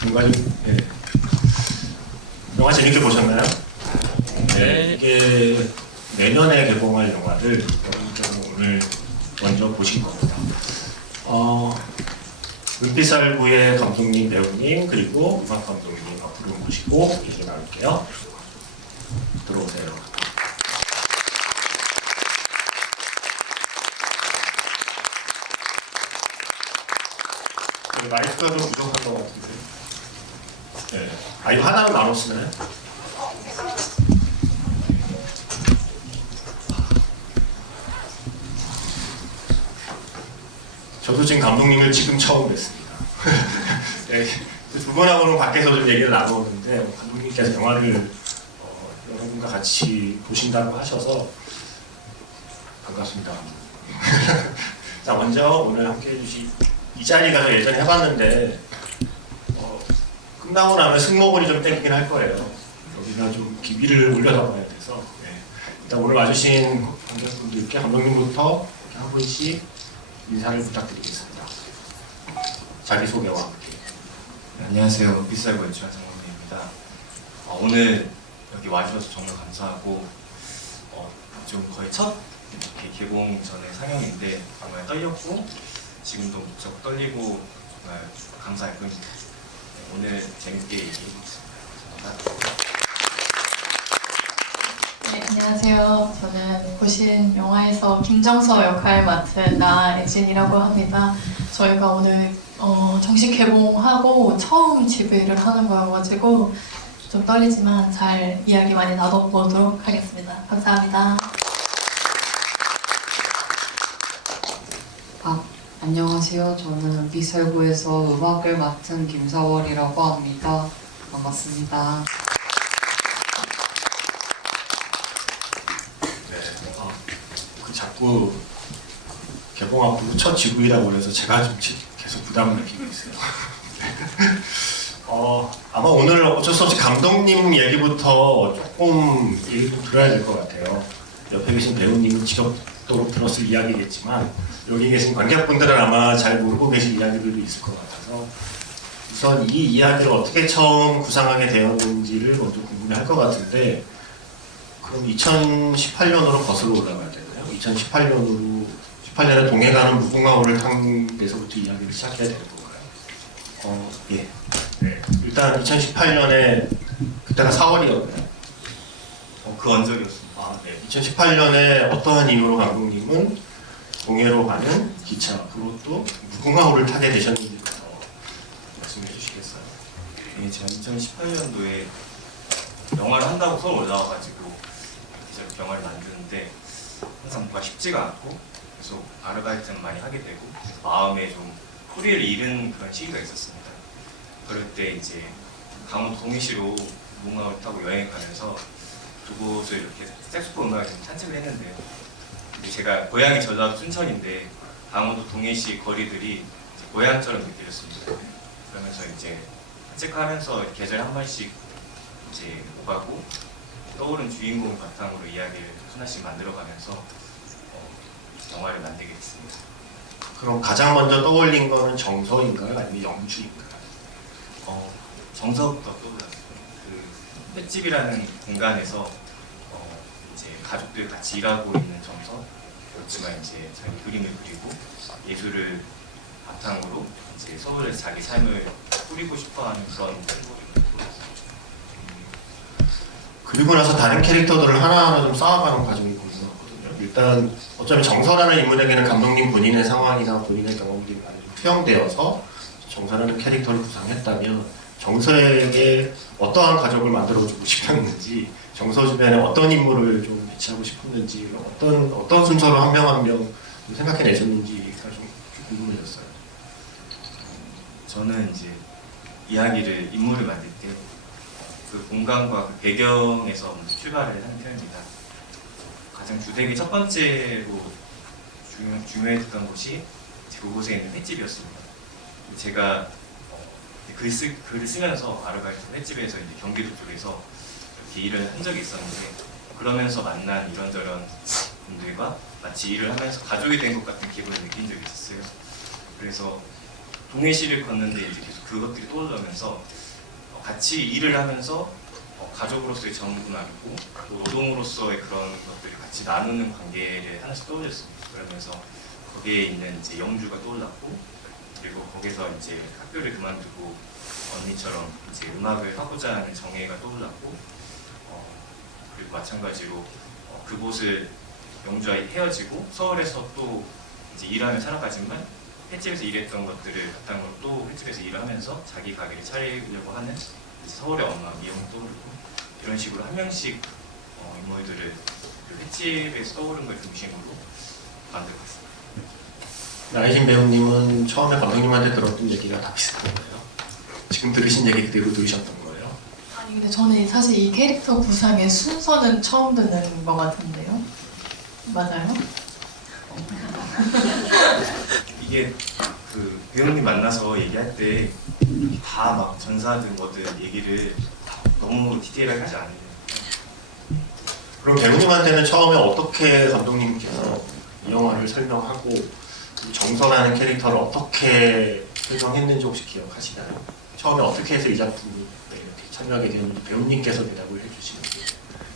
정말 네. 영화 재밌게 보셨나요? 네. 이게 내년에 개봉할 영화를 여러분께서 오늘 먼저 보신 겁니다. 은빛살구의 감독님, 배우님, 그리고 음악 감독님 앞으로 모시고 얘기 나눌게요. 들어오세요. 마이크가 좀 부족한 것 같은데. 네. 이거 하나로 나눠 쓰나요? 저도 지금 감독님을 지금 처음 뵀습니다. 네, 두 분하고는 밖에서 좀 얘기를 나누었는데 감독님께서 영화를 여러분과 같이 보신다고 하셔서 반갑습니다. 자, 먼저 오늘 함께 해주신 이 자리가 예전에 해봤는데 끝나고 나면 승모근이 좀 땡기긴 할 거예요. 여기가 좀 기비를 올려다봐야 돼서 네. 일단 오늘 와주신 관객분들께 감독님부터 한 분씩 인사를 부탁드리겠습니다. 자기소개와 함께. 네, 안녕하세요. 은빛살구 연출한 장범민입니다. 오늘 여기 와주셔서 정말 감사하고 좀 거의 첫 개봉 전에 상영인데 정말 떨렸고 지금도 무척 떨리고 정말 감사할 뿐입니다. 네, 오늘 재밌게 얘기해보겠습니다. 네, 안녕하세요. 저는 보신 영화에서 김정서 역할 맡은 나혜진이라고 합니다. 저희가 오늘 정식 개봉하고 처음 지브이를 하는 거여가지고 좀 떨리지만 잘 이야기 많이 나눠보도록 하겠습니다. 감사합니다. 안녕하세요. 저는 은빛살구에서 음악을 맡은 김사월이라고 합니다. 반갑습니다. 자꾸 개봉 앞으로 첫 지구이라고 그래서 제가 좀 계속 부담을 느끼고 있어요. 아마 오늘 어쩔 수 없이 감독님 얘기부터 조금 얘기 좀 들어야 될 것 같아요. 옆에 계신 배우님은 지겹도록 들었을 이야기겠지만 여기 계신 관객분들은 아마 잘 모르고 계신 이야기들도 있을 것 같아서 우선 이 이야기를 어떻게 처음 구상하게 되었는지를 먼저 궁금해할 것 같은데 그럼 2018년으로 거슬러 올라가야 되나요? 2018년에 동해 가는 무궁화호를 탄 데서부터 이야기를 시작해야 되는 건가요? 예. 네. 일단 2018년에 그때가 4월이었나요? 그 언적이었습니다. 네. 2018년에 어떠한 이유로 감독님은 동해로 가는 기차, 그것도 무궁화호를 타게 되셨는지부터 말씀해 주시겠어요? 네, 제가 2018년도에 영화를 한다고 서울 올라와가지고 이제 영화를 만드는데 항상 뭔가 쉽지가 않고 계속 아르바이트는 많이 하게 되고 마음에 좀 뿌리를 잃은 그런 시기가 있었습니다. 그럴 때 이제 강원도 동해시로 무궁화호를 타고 여행을 가면서 두 곳을 이렇게 색소폰 음악을 좀 산책을 했는데요. 제가 고향이 전라도 춘천인데 강원도 동해시 거리들이 고향처럼 느껴졌습니다. 그러면서 이제 산책하면서 계절에 한 번씩 이제 오가고 떠오른 주인공을 바탕으로 이야기를 하나씩 만들어가면서 영화를 만들게 됐습니다. 그럼 가장 먼저 떠올린 거는 정서인가요? 아니면 영주인가요? 정서부터 떠올랐어요. 그 횟집이라는 공간에서 이제 가족들 같이 일하고 있는 정서였지만 이제 자기 그림을 그리고 예술을 바탕으로 이제 서울에서 자기 삶을 꾸리고 싶어하는 그런 생각을 그리고 나서 다른 캐릭터들을 하나하나 좀 쌓아가는 과정이 보이는 것 같거든요. 일단 어쩌면 정서라는 인물에게는 감독님 본인의 상황이나 본인의 경험들이 많이 투영되어서 정서라는 캐릭터를 구상했다면 정서에게 어떠한 가족을 만들어주고 싶었는지, 정서 주변에 어떤 인물을 좀 배치하고 싶었는지, 어떤 순서로 한 명 한 명 생각해내셨는지가 좀 궁금해졌어요. 저는 이제 이야기를 인물을 만들 때 그 공간과 그 배경에서 출발을 하는 편입니다. 가장 주된 첫 번째로 중요했던 곳이 그곳에 있는 횟집이었습니다. 제가 글을 쓰면서 아르바이트 횟집에서 이제 경기도 쪽에서 이렇게 일을 한 적이 있었는데 그러면서 만난 이런저런 분들과 마치 일을 하면서 가족이 된 것 같은 기분을 느낀 적이 있었어요. 그래서 동해시를 걷는데 이제 계속 그것들이 떠오르면서 같이 일을 하면서 가족으로서의 정도 나누고 또 노동으로서의 그런 것들을 같이 나누는 관계를 하나씩 떠올렸습니다. 그러면서 거기에 있는 이제 영주가 떠올랐고 그리고 거기서 이제 학교를 그만두고 언니처럼 이제 음악을 하고자 하는 정혜가 떠올랐고 그리고 마찬가지로 그곳을 영주와 헤어지고 서울에서 또 이제 일하며 살아가지만 횟집에서 일했던 것들을 바탕으로 또 횟집에서 일을 하면서 자기 가게를 차리려고 하는 서울의 엄마 미영이 떠오르고 이런 식으로 한 명씩 인물들을 그 횟집에서 떠오른 걸 중심으로 만들고 있습니다. 나혜진 배우님은 처음에 감독님한테 들었던 얘기가 다 비슷한 거예요? 지금 들으신 얘기 그대로 들으셨던 거예요? 아니 근데 저는 사실 이 캐릭터 구상의 순서는 처음 듣는 것 같은데요. 맞아요? 이게 그 배우님 만나서 얘기할 때 다 막 전사든 뭐든 얘기를 너무 디테일하게 하지 않아요. 그럼 배우님한테는 처음에 어떻게 감독님께서 이 영화를 설명하고 이 정서라는 캐릭터를 어떻게 설명했는지 혹시 기억하시나요? 처음에 어떻게 해서 이 작품에 이렇게 참여하게 되는지 배우님께서 대답을 해주시는지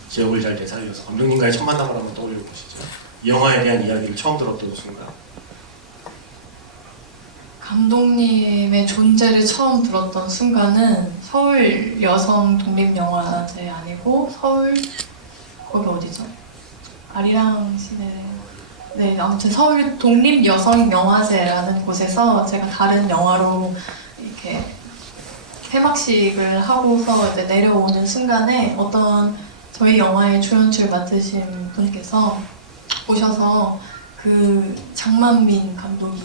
기억을 잘 되살려서 감독님과의 첫 만남을 한번 떠올려 보시죠. 이 영화에 대한 이야기를 처음 들었던 순간. 감독님의 존재를 처음 들었던 순간은 서울 여성 독립영화제 아니고 서울 거기 어디죠? 아리랑 시내 네 아무튼 서울 독립 여성 영화제라는 곳에서 제가 다른 영화로 이렇게 폐막식을 하고서 이제 내려오는 순간에 어떤 저희 영화의 조연출 맡으신 분께서 오셔서 그 장만민 감독이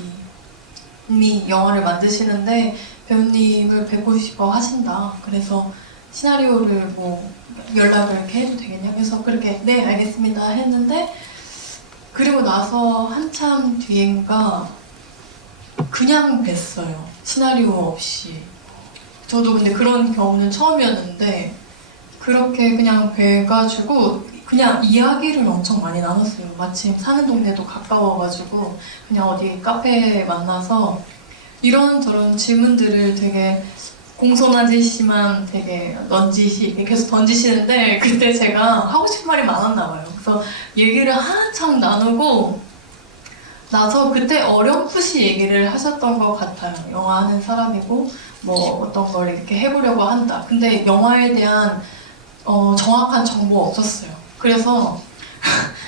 이미 영화를 만드시는데 배우님을 뵙고 싶어 하신다. 그래서 시나리오를 뭐 연락을 이렇게 해도 되겠냐? 그래서 그렇게 네 알겠습니다 했는데 그리고 나서 한참 뒤인가 그냥 뵀어요. 시나리오 없이. 저도 근데 그런 경우는 처음이었는데 그렇게 그냥 뵈가지고 그냥 이야기를 엄청 많이 나눴어요. 마침 사는 동네도 가까워가지고 그냥 어디 카페에 만나서 이런저런 질문들을 되게 공손하지만 되게 넌지시 계속 던지시는데 그때 제가 하고 싶은 말이 많았나 봐요. 그래서 얘기를 한참 나누고 나서 그때 어렴풋이 얘기를 하셨던 것 같아요. 영화 하는 사람이고 뭐 어떤 걸 이렇게 해보려고 한다. 근데 영화에 대한 정확한 정보 없었어요. 그래서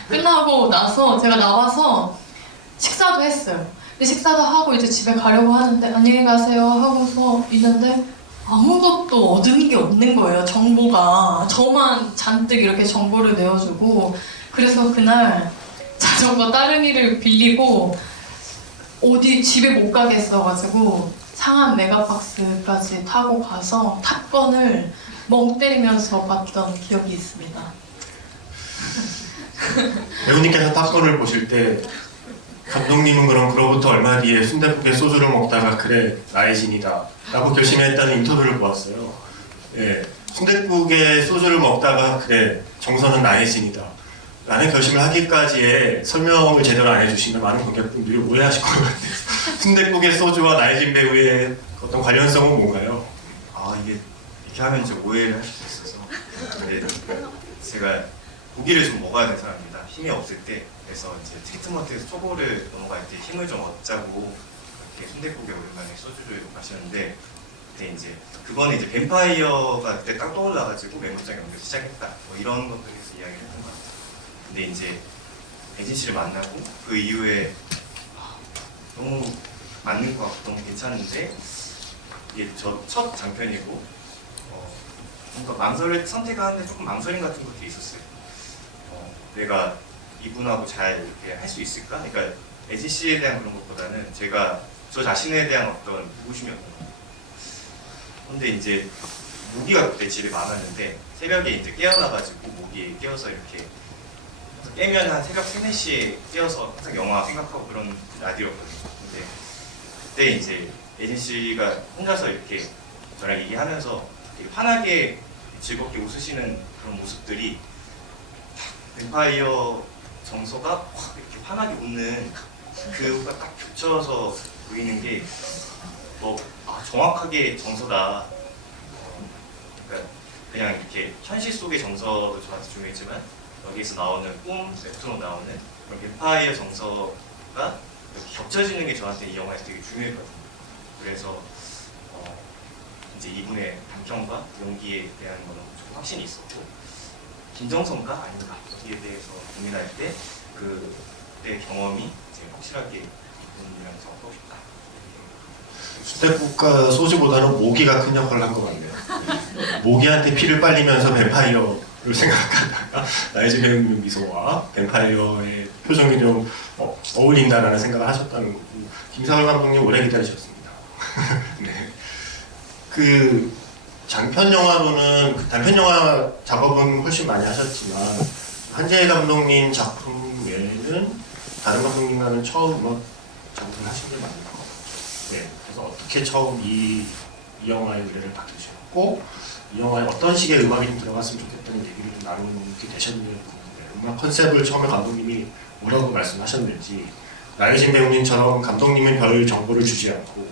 끝나고 나서 제가 나와서 식사도 했어요. 근데 식사도 하고 이제 집에 가려고 하는데 안녕히 가세요 하고서 있는데 아무것도 얻은 게 없는 거예요. 정보가 저만 잔뜩 이렇게 정보를 내어주고 그래서 그날 자전거 따릉이를 빌리고 어디 집에 못 가겠어가지고 상암 메가박스까지 타고 가서 탑건을 멍 때리면서 봤던 기억이 있습니다. 배우님께서 탑건을 보실 때 감독님은 그럼 그로부터 얼마 뒤에 순댓국에 소주를 먹다가 그래 나혜진이다 라고 결심했다는 인터뷰를 보았어요. 예, 순댓국에 소주를 먹다가 그래 정서는 나혜진이다 라는 결심을 하기까지의 설명을 제대로 안 해주시면 많은 관객분들이 오해하실 것 같아요. 순댓국의 소주와 나혜진 배우의 어떤 관련성은 뭔가요? 이게 이렇게 하면 이제 오해를 할 수도 있어서 근데 제가 고기를 좀 먹어야 되는 사람입니다. 힘이 없을 때 그래서 이제 트리트먼트에서 초보를 넘어갈 때 힘을 좀 얻자고 이렇게 순댓국에 오랜만에 소주를 마시는데 그때 이제 그거는 이제 뱀파이어가 그때 딱 떠올라가지고 메모장에 옮겨 시작했다 뭐 이런 것들에서 이야기를 했던 것 같아요. 근데 이제 애진 씨를 만나고 그 이후에 너무 맞는 것 같고 너무 괜찮은데 이게 저 첫 장편이고 뭔가 선택하는데 조금 망설임 같은 것도 있었어요. 내가 이분하고 잘 이렇게 할 수 있을까? 그러니까 애진 씨에 대한 그런 것보다는 제가 저 자신에 대한 어떤 무심이었던 것 같아요. 근데 이제 모기가 그때 집에 많았는데 새벽에 이제 깨어나가지고 모기에 깨워서 이렇게 깨면 한 새벽 3, 4시에 깨워서 항상 영화 생각하고 그런 라디오였거든요. 근데 그때 이제 애진 씨가 혼자서 이렇게 저랑 얘기하면서 되게 환하게 즐겁게 웃으시는 그런 모습들이 뱀파이어 정서가 확 이렇게 환하게 웃는 그가 딱 겹쳐서 보이는 게 정확하게 정서다. 그러니까 그냥 이렇게 현실 속의 정서도 저한테 중요했지만 여기서 나오는 꿈, 웹툰으로 나오는 그런 뱀파이어 정서가 이렇게 겹쳐지는 게 저한테 이 영화에서 되게 중요했거든요. 그래서 이제 이분의 단평과 용기에 대한 거는 좀 확신이 있었고 김정선가 아닌가 여기에 대해서 고민할 때 그때 경험이 이제 확실하게 이분이랑 적하고 싶다. 수대국가 소주보다는 모기가 큰 역할을 한 것 같네요. 모기한테 피를 빨리면서 뱀파이어를 생각하다가 나이즈 배우님 미소와 뱀파이어의 표정이 좀 어울린다라는 생각을 하셨다는 거고 김사월 감독님 오래 기다리셨습니다. 네. 그 장편 영화로는 그 단편 영화 작업은 훨씬 많이 하셨지만 한재희 감독님 작품 외에는 다른 감독님과는 처음 작품을 하신 게 맞나요? 네. 그래서 어떻게 처음 이 영화의 의뢰를 받으셨고 이 영화에 어떤 식의 음악이 좀 들어갔으면 좋겠다는 얘기를 좀 나누게 되셨는지 궁금해요. 음악 컨셉을 처음에 감독님이 뭐라고 말씀하셨는지 나혜진 배우님처럼 감독님은 별 정보를 주지 않고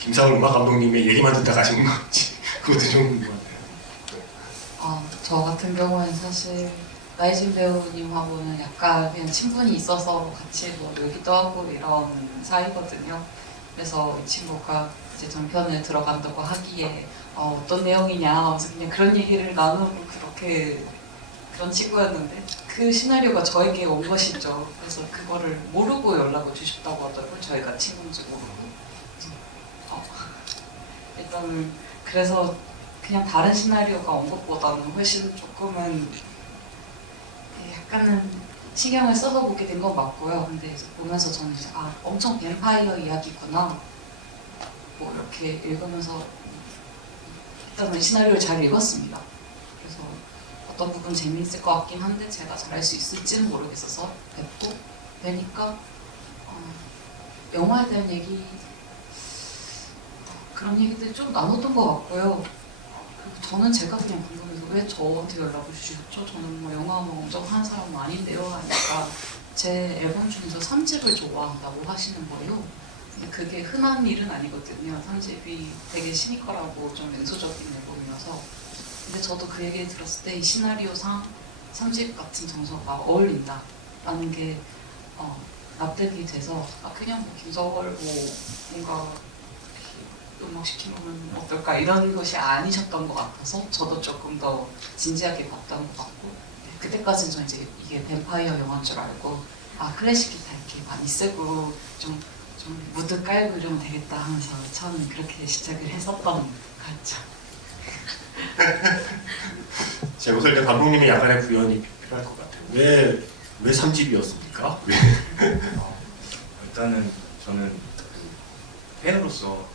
김사월 음악 감독님의 얘기만 듣다 가시는 건지 그것도 좀 궁금한데요. 저 같은 경우는 사실 나이진 배우님하고는 약간 그냥 친분이 있어서 같이 뭐 놀기도 하고 이런 사이거든요. 그래서 이 친구가 이제 전편에 들어간다고 하기에 어떤 내용이냐 하면서 그냥 그런 얘기를 나누고 그런 친구였는데 그 시나리오가 저에게 온 것이죠. 그래서 그거를 모르고 연락을 주셨다고 하더라고요. 저희가 친구인지 모르고. 일단 그래서 그냥 다른 시나리오가 온 것보다는 훨씬 조금은 약간은 신경을 써서 보게 된 건 맞고요. 근데 이제 보면서 저는 이제 엄청 뱀파이어 이야기구나 뭐 이렇게 읽으면서 일단은 시나리오를 잘 읽었습니다. 그래서 어떤 부분 재미있을 것 같긴 한데 제가 잘할 수 있을지는 모르겠어서 뵈니까 영화에 대한 얘기 그런 얘기들 좀 나눴던 것 같고요. 그리고 저는 제가 그냥 궁금해서 왜 저한테 연락을 주셨죠? 저는 뭐 영화 뭐 엄청 하는 사람은 아닌데요 하니까 제 앨범 중에서 3집을 좋아한다고 하시는 거예요. 근데 그게 흔한 일은 아니거든요. 3집이 되게 시니컬하고 좀 냉소적인 앨범이어서. 근데 저도 그 얘기를 들었을 때 이 시나리오상 3집 같은 정서가 어울린다라는 게 납득이 돼서 그냥 뭐 김서월 뭐 뭔가 음악 시키면 어떨까 이런 것이 아니셨던 것 같아서 저도 조금 더 진지하게 봤던 것 같고 그때까지는 저 이제 이게 뱀파이어 영화인 줄 알고 클래식 기타 이렇게 많이 쓰고 좀 무드 깔고 이러면 되겠다 하면서 처음에 그렇게 시작을 했었던 것 같죠. 제가 봤을 때 감독님이 약간의 구현이 필요할 것 같아요. 왜 3집이었습니까? 일단은 저는 팬으로서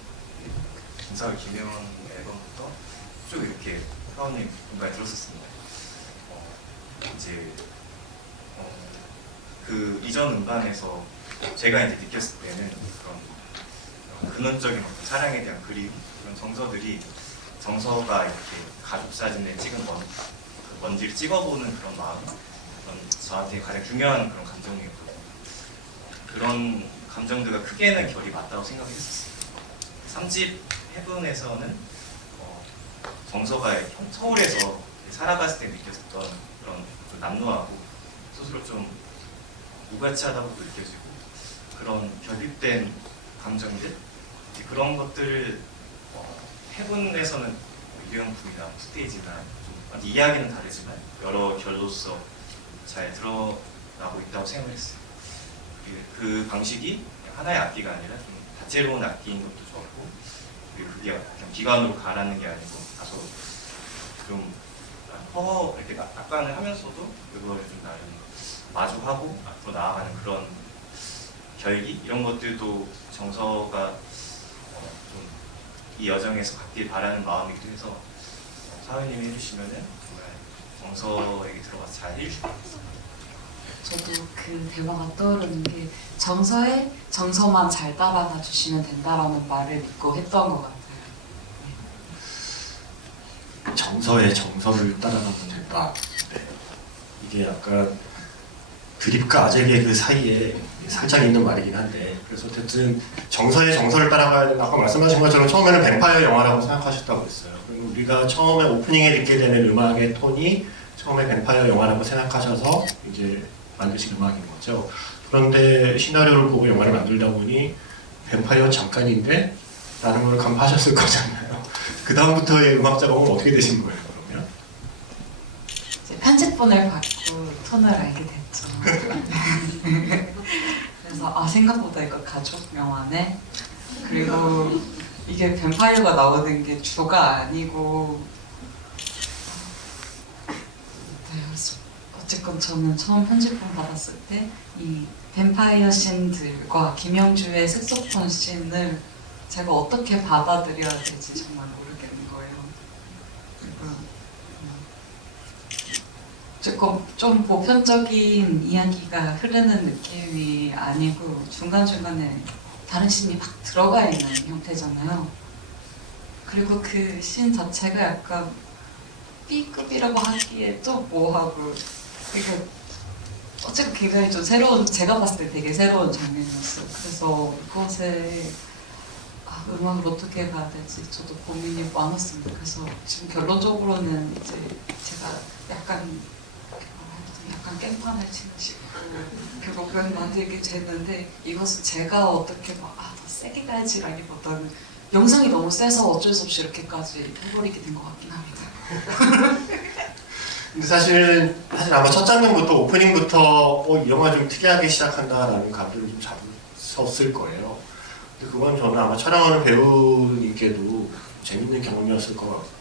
김사월 김혜원 앨범부터 쭉 이렇게 사원님 공간에 들었었습니다. 이제 그 이전 음반에서 제가 이제 느꼈을 때는 그런 근원적인 어떤 사랑에 대한 그림, 그런 정서가 이렇게 가족 사진에 찍은 먼지를 찍어보는 그런 마음, 그런 저한테 가장 중요한 그런 감정이었거든요. 그런 감정들과 크게는 결이 맞다고 생각했었어요. 3집 헤븐에서는 정서가 서울에서 살아갔을 때 느꼈었던 그런 좀 남루하고 스스로 좀 무가치하다고도 느껴지고 그런 결핍된 감정들 그런 것들을 헤븐에서는 유형품이나 스테이지나 좀 이야기는 다르지만 여러 결로서 잘 드러나고 있다고 생각했어요. 그 방식이 하나의 악기가 아니라 좀 다채로운 악기인 것도 좋았고 그리고 그게 그냥 기관으로 가라는 게 아니고 가서 좀 이렇게 낙관을 하면서도 그거를 좀 나름 마주하고 앞으로 나아가는 그런 결기 이런 것들도 정서가 좀 이 여정에서 갖길 바라는 마음이기도 해서 사회님이 해주시면은 정말 정서에게 들어가서 잘 해주실 것 같습니다. 저도 그 대화가 떠오르는 게 정서에 정서만 잘 따라가 주시면 된다라는 말을 믿고 했던 것 같아요. 정서에 정서를 따라가면 된다. 네. 이게 약간 드립과 아재개 그 사이에 살짝 있는 말이긴 한데, 그래서 어쨌든 정서의 정서를 따라가야 된다. 아까 말씀하신 것처럼 처음에는 뱀파이어 영화라고 생각하셨다고 했어요. 그리고 우리가 처음에 오프닝에 듣게 되는 음악의 톤이 처음에 뱀파이어 영화라고 생각하셔서 이제 만드신 음악인 거죠. 그런데 시나리오를 보고 영화를 만들다 보니 뱀파이어 잠깐인데? 라는 걸 간파하셨을 거잖아요. 그 다음부터의 음악 작업은 어떻게 되신 거예요, 그러면? 이제 편집본을 받고 톤을 알게 됐죠. 그래서 생각보다 이거 가족 영화네. 그리고 이게 뱀파이어가 나오는 게 주가 아니고 네, 어쨌건 저는 처음 편집본 받았을 때 이 뱀파이어 씬들과 김영주의 색소폰 씬을 제가 어떻게 받아들여야 될지 정말 모르겠는 거예요. 그리고 조금 좀 보편적인 이야기가 흐르는 느낌이 아니고 중간중간에 다른 씬이 막 들어가 있는 형태잖아요. 그리고 그 씬 자체가 약간 B급이라고 하기에 또 뭐하고 그러니까 어쨌든 굉장히 좀 새로운, 제가 봤을 때 되게 새로운 장면이었어요. 그래서 그것에 음악을 어떻게 봐야 될지 저도 고민이 많았습니다. 그래서 지금 결론적으로는 이제 제가 약간 깽판을 치는 식으로 결국은 만들게 됐는데 이것은 제가 어떻게 더 세게 가야지라기보다는 영상이 너무 세서 어쩔 수 없이 이렇게까지 해버리게 된 것 같긴 합니다. 근데 사실 아마 첫 장면부터 오프닝부터 이 영화 좀 특이하게 시작한다라는 감정을 좀 잡으셨을 거예요. 근데 그건 저는 아마 촬영하는 배우님께도 재밌는 경험이었을 것 같고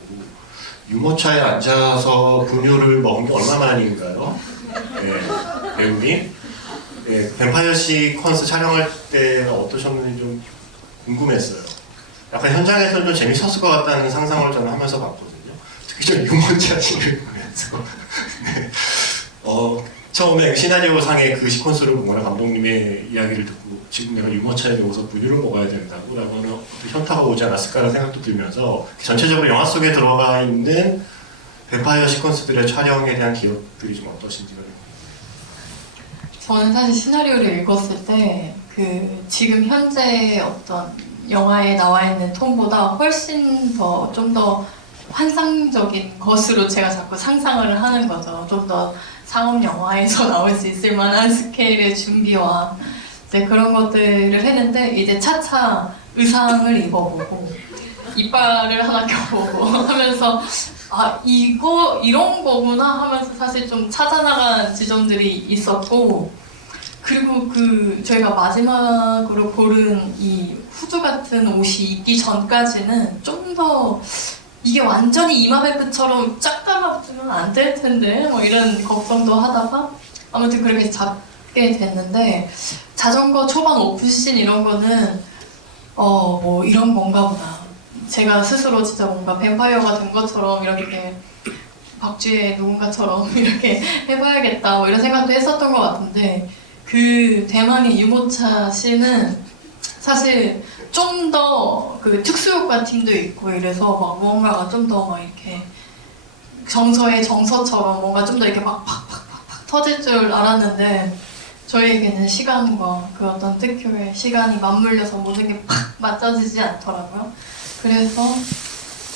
유모차에 앉아서 분유를 먹은 게 얼마 만인가요? 네, 배우님. 네, 뱀파이어 시퀀스 촬영할 때가 어떠셨는지 좀 궁금했어요. 약간 현장에서 좀 재밌었을 것 같다는 상상을 저는 하면서 봤거든요. 특히 좀 유모차 씬을 보면서 네. 처음에 시나리오 상의 그 시퀀스를 보거나 감독님의 이야기를 듣고 지금 내가 유모차에 누워서 분유를 먹어야 된다고 라고 하는 현타가 오지 않았을까라는 생각도 들면서 전체적으로 영화 속에 들어가 있는 뱀파이어 시퀀스들의 촬영에 대한 기억들이 좀 어떠신지가 저는 사실 시나리오를 읽었을 때 그 지금 현재 어떤 영화에 나와 있는 톤보다 훨씬 더 좀 더 환상적인 것으로 제가 자꾸 상상을 하는 거죠. 좀 더 상업 영화에서 나올 수 있을 만한 스케일의 준비와 이제 그런 것들을 했는데 이제 차차 의상을 입어보고 이빨을 하나 껴보고 하면서 이거 이런 거구나 하면서 사실 좀 찾아나간 지점들이 있었고 그리고 그 저희가 마지막으로 고른 이 후드 같은 옷이 입기 전까지는 좀 더 이게 완전히 이마벨크처럼 쫙 감아붙으면 안 될 텐데 뭐 이런 걱정도 하다가 아무튼 그렇게 잡게 됐는데 자전거 초반 오프씬 이런 거는 뭐 이런 건가 보다. 제가 스스로 진짜 뭔가 뱀파이어가 된 것처럼 이렇게 박쥐의 누군가처럼 이렇게 해봐야겠다 뭐 이런 생각도 했었던 것 같은데 그 대망의 유모차 씬은 사실 좀 더 그 특수효과 팀도 있고 이래서 막 무언가가 좀 더 막 이렇게 정서의 정서처럼 뭔가 좀 더 이렇게 막 팍팍팍팍 터질 줄 알았는데 저희에게는 시간과 그 어떤 특효의 시간이 맞물려서 모든 게 팍 맞춰지지 않더라고요. 그래서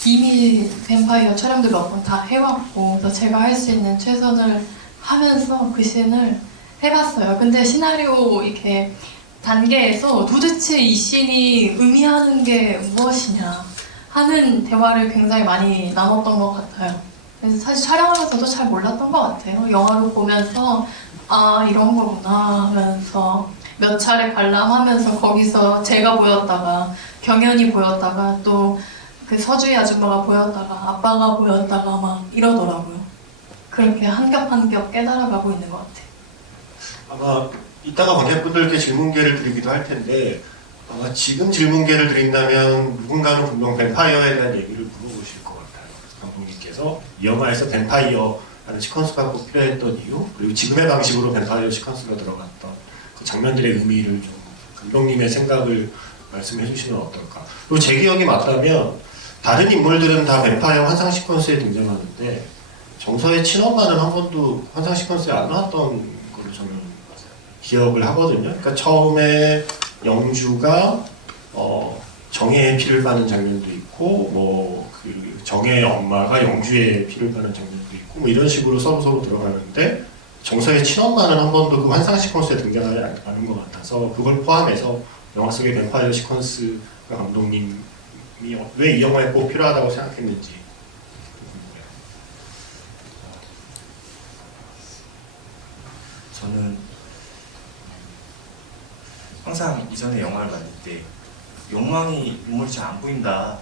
이미 뱀파이어 촬영도 몇 번 다 해왔고 그래서 제가 할 수 있는 최선을 하면서 그 씬을 해봤어요. 근데 시나리오 이렇게 단계에서 도대체 이 씬이 의미하는 게 무엇이냐 하는 대화를 굉장히 많이 나눴던 것 같아요. 그래서 사실 촬영하면서도 잘 몰랐던 것 같아요. 영화로 보면서 이런 거구나 하면서 몇 차례 관람하면서 거기서 제가 보였다가 경연이 보였다가 또 그 서주희 아줌마가 보였다가 아빠가 보였다가 막 이러더라고요. 그렇게 한 겹 한 겹 깨달아가고 있는 것 같아요. 아마 이따가 관객분들께 질문 기회를 드리기도 할 텐데 아마 지금 질문 기회를 드린다면 누군가는 분명 뱀파이어에 대한 얘기를 물어보실 것 같아요. 감독님께서 이 영화에서 뱀파이어라는 시퀀스가 꼭 필요했던 이유 그리고 지금의 방식으로 뱀파이어 시퀀스가 들어갔던 그 장면들의 의미를 좀 감독님의 생각을 말씀해 주시면 어떨까. 그리고 제 기억이 맞다면 다른 인물들은 다 뱀파이어 환상 시퀀스에 등장하는데 정서의 친엄마는 한 번도 환상 시퀀스에 안 나왔던 걸로 저는 기억을 하거든요. 그러니까 처음에 영주가 정혜의 피를 빠는 장면도 있고 뭐 그 정혜의 엄마가 영주의 피를 빠는 장면도 있고 뭐 이런 식으로 서로 들어가는데 정서의 친엄마는 한 번도 그 환상 시퀀스에 등장하지 않은 것 같아서 그걸 포함해서 영화 속의 뱀파이어 시퀀스가 감독님이 왜 이 영화에 꼭 필요하다고 생각했는지 궁금해요. 저는 항상 이전에 영화를 만들 때 욕망이 인물이 잘 안 보인다.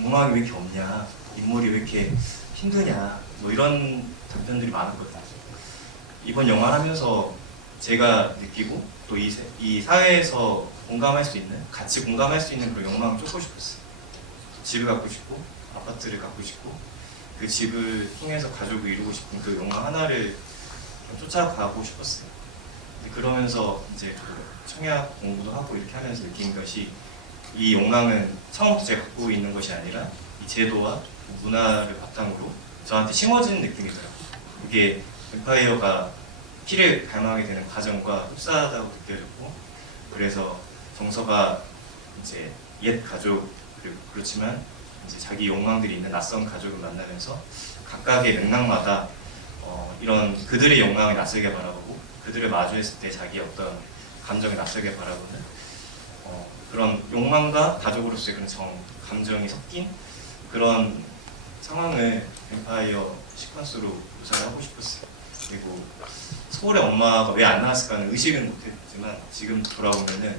욕망이 왜 이렇게 없냐. 인물이 왜 이렇게 힘드냐. 뭐 이런 답변들이 많았거든요. 이번 영화를 하면서 제가 느끼고 또 이 사회에서 공감할 수 있는, 같이 공감할 수 있는 그런 욕망을 쫓고 싶었어요. 집을 갖고 싶고, 아파트를 갖고 싶고, 그 집을 통해서 가족을 이루고 싶은 그 욕망 하나를 쫓아가고 싶었어요. 근데 그러면서 이제 그 청약 공부도 하고 이렇게 하면서 느낀 것이 이 욕망은 처음부터 제가 갖고 있는 것이 아니라 이 제도와 문화를 바탕으로 저한테 심어지는 느낌이더라고요. 이게 뱀파이어가 피를 갈망하게 되는 과정과 흡사하다고 느껴졌고, 그래서 정서가 이제 옛 가족 그렇지만 이제 자기 욕망들이 있는 낯선 가족을 만나면서 각각의 맥락마다 이런 그들의 욕망을 낯설게 바라보고 그들을 마주했을 때 자기 어떤 감정을 낯설게 바라보는 그런 욕망과 가족으로서의 그런 감정이 섞인 그런 상황을 뱀파이어 시퀀스로 묘사를 하고 싶었어요. 그리고 서울의 엄마가 왜 안 나왔을까는 의식은 못했지만 지금 돌아보면은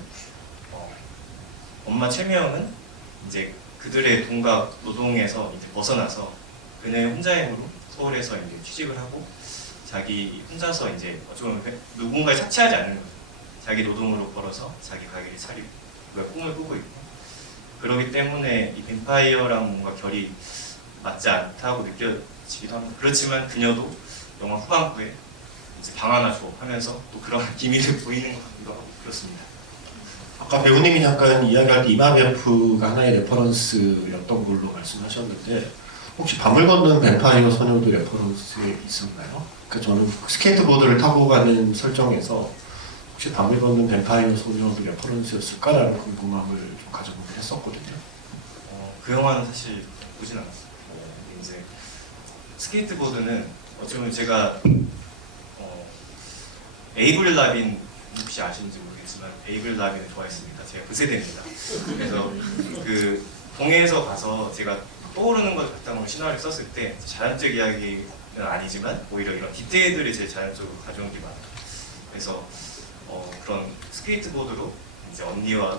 엄마 최미영은 이제 그들의 돈과 노동에서 이제 벗어나서 그녀의 혼자 힘으로 서울에서 이제 취직을 하고 자기 혼자서 이제 어쩌면 누군가에 착취하지 않는 거죠. 자기 노동으로 벌어서 자기 가게를 차리고 꿈을 꾸고 있고 그렇기 때문에 이 뱀파이어랑 뭔가 결이 맞지 않다고 느껴지기도 합니다. 그렇지만 그녀도 영화 후반부에 이제 방 하나 줘 하면서 또 그런 기미를 보이는 것 같기도 하고 그렇습니다. 아까 배우님이 잠깐 이야기할 때 이마베프가 하나의 레퍼런스였던 걸로 말씀하셨는데 혹시 밤을 걷는 뱀파이어 소녀도 레퍼런스에 있었나요? 그 저는 스케이트보드를 타고 가는 설정에서 혹시 밤을 걷는 뱀파이어 소녀도 레퍼런스였을까라는 궁금함을 좀 가져보긴 했었거든요. 그 영화는 사실 보진 않았어요. 이제 스케이트보드는 어쩌면 제가 에이블 라빈 혹시 아시는지 모르겠지만 에이블 라빈을 좋아했습니다. 제가 그 세대입니다. 그래서 그 동해에서 가서 제가 떠오르는 것 바탕으로 신화를 썼을 때 자연적 이야기는 아니지만 오히려 이런 디테일들이 제일 자연적으로 가져온 게 많아요. 그래서 그런 스케이트보드로 이제 언니와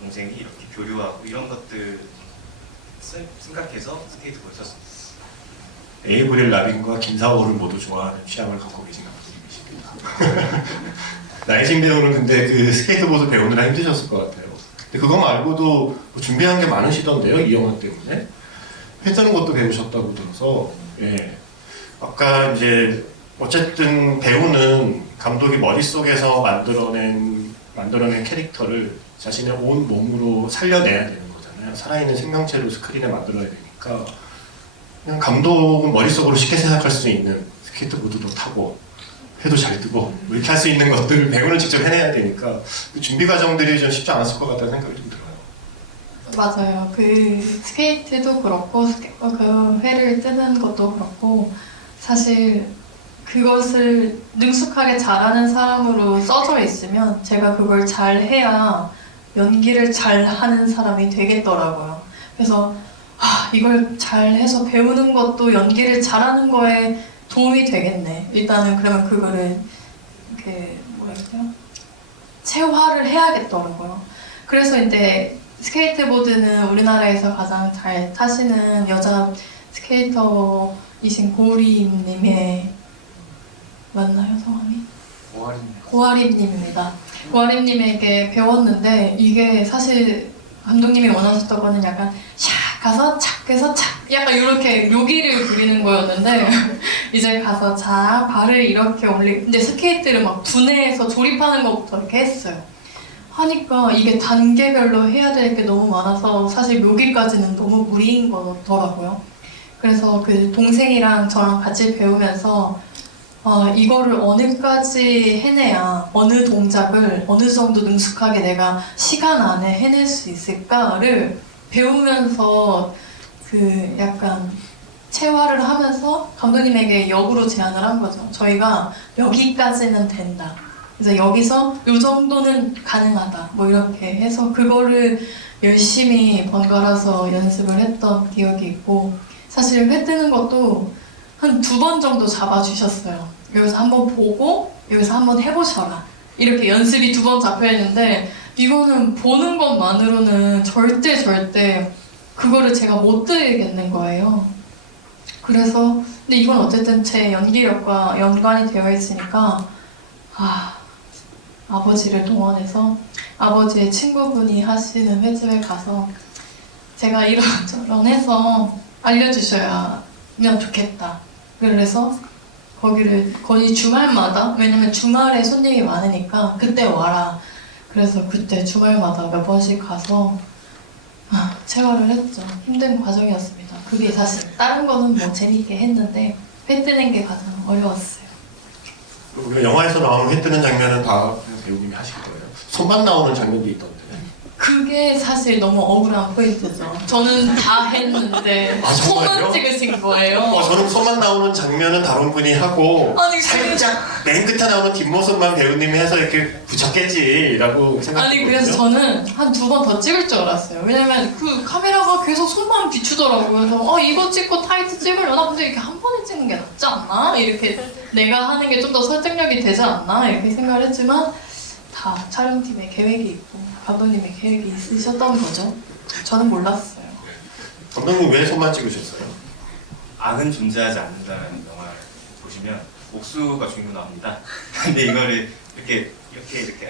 동생이 이렇게 교류하고 이런 것들 생각해서 스케이트보드 썼습니다. 에이브릴 라빈과 김사호를 모두 좋아하는 취향을 갖고 계신 감독님이십니다. 나이징 배우는 근데 그 스케이트보드 배우느라 힘드셨을 것 같아요. 근데 그거 말고도 뭐 준비한 게 많으시던데요, 이 영화 때문에? 회전는 것도 배우셨다고 들어서, 예. 아까 이제 어쨌든 배우는 감독이 머릿속에서 만들어낸 캐릭터를 자신의 온 몸으로 살려내야 되는 거잖아요. 살아있는 생명체로 스크린에 만들어야 되니까 그냥 감독은 머릿속으로 쉽게 생각할 수 있는 스케이트보드도 타고 회도 잘 뜨고 뭐 이렇게 할 수 있는 것들을 배우는 직접 해내야 되니까 그 준비 과정들이 좀 쉽지 않았을 것 같다는 생각이 좀 들어요. 맞아요. 그 스케이트도 그렇고 그 회를 뜨는 것도 그렇고 사실 그것을 능숙하게 잘하는 사람으로 써져 있으면 제가 그걸 잘 해야 연기를 잘 하는 사람이 되겠더라고요. 그래서 이걸 잘 해서 배우는 것도 연기를 잘하는 거에 도움이 되겠네. 일단은 그러면 그거를 이렇게 뭐라 그래요? 체화를 해야겠더라고요. 그래서 이제 스케이트보드는 우리나라에서 가장 잘 타시는 여자 스케이터이신 고리님의 맞나요 성함이? 고아림님입니다. 고아림님에게 배웠는데 이게 사실 감독님이 원하셨던 거는 약간 샥 가서 착 해서 착 약간 이렇게 묘기를 부리는 거였는데 이제 가서 자 발을 이렇게 근데 스케이트를 막 분해해서 조립하는 것부터 이렇게 했어요. 하니까 이게 단계별로 해야 될 게 너무 많아서 사실 묘기까지는 너무 무리인 거더라고요. 그래서 그 동생이랑 저랑 같이 배우면서 이거를 어느까지 해내야 어느 동작을 어느 정도 능숙하게 내가 시간 안에 해낼 수 있을까를 배우면서 그 약간 체화를 하면서 감독님에게 역으로 제안을 한 거죠. 저희가 여기까지는 된다. 그래서 여기서 요 정도는 가능하다. 뭐 이렇게 해서 그거를 열심히 번갈아서 연습을 했던 기억이 있고, 사실 회 뜨는 것도 한 2번 정도 잡아주셨어요. 여기서 한번 보고 여기서 한번 해보셔라. 이렇게 연습이 2번 잡혀 있는데 이거는 보는 것만으로는 절대 그거를 제가 못 드리겠는 거예요. 그래서 근데 이건 어쨌든 제 연기력과 연관이 되어 있으니까 아버지를 동원해서 아버지의 친구분이 하시는 횟집에 가서 제가 이런저런 해서 알려주셔야면 좋겠다. 그래서 거의 주말마다, 왜냐면 주말에 손님이 많으니까 그때 와라. 그래서 그때 주말마다 몇 번씩 가서 체화를 했죠. 힘든 과정이었습니다. 그게 사실 다른 거는 뭐 재밌게 했는데 회 뜨는 게 가장 어려웠어요. 우리가 영화에서 나오는 회 뜨는 장면은 다 배우님이 하실 거예요. 손만 나오는 장면도 있던데. 그게 사실 너무 억울한 포인트죠. 저는 다 했는데 아, 정말요? 손만 찍으신 거예요. 저는 손만 나오는 장면은 다른 분이 하고 아니, 살짝 맨 끝에 나오는 뒷모습만 배우님이 해서 이렇게 붙였겠지라고 생각했거든요. 아니 그래서 저는 한 2번 더 찍을 줄 알았어요. 왜냐면 그 카메라가 계속 손만 비추더라고요. 그래서 이거 찍고 타이트 찍으려나? 근데 이렇게 한 번에 찍는 게 낫지 않나? 이렇게 내가 하는 게 좀 더 설득력이 되지 않나? 이렇게 생각을 했지만 다 촬영팀에 계획이 있고 감독님의 계획이 있으셨던 거죠. 저는 몰랐어요. 감독님 왜 손만 찍으셨어요? 악은 존재하지 않는다라는 영화를 보시면 옥수가 주인공 나옵니다. 근데 이거를 이렇게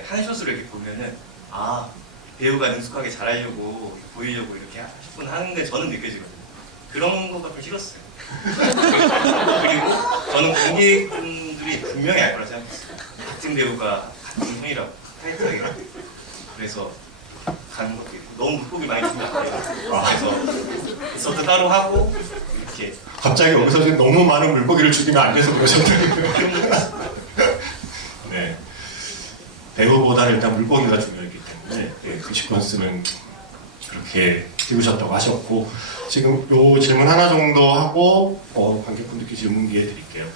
한 숏으로 이렇게 보면은 배우가 능숙하게 잘하려고 보이려고 이렇게 10분 하는 게 저는 느껴지거든요. 그런 거가 좀 싫었어요. 그리고 저는 관객분들이 분명히 알 거라 생각했어요. 같은 배우가 같은 손이라고 타이트하게. 그래서 가는 것도 있고 너무 물고기 많이 주면 안 돼요. 그래서 저도 따로 하고 이렇게 갑자기 여기서 지금 너무 많은 물고기를 죽이면 안 돼서 그러셨다는 거예요. 네. 배우보다는 일단 물고기가 중요하기 때문에 그 시퀀스는 그렇게 찍으셨다고 하셨고, 지금 요 질문 하나 정도 하고 관객분들께 질문 기회 드릴게요.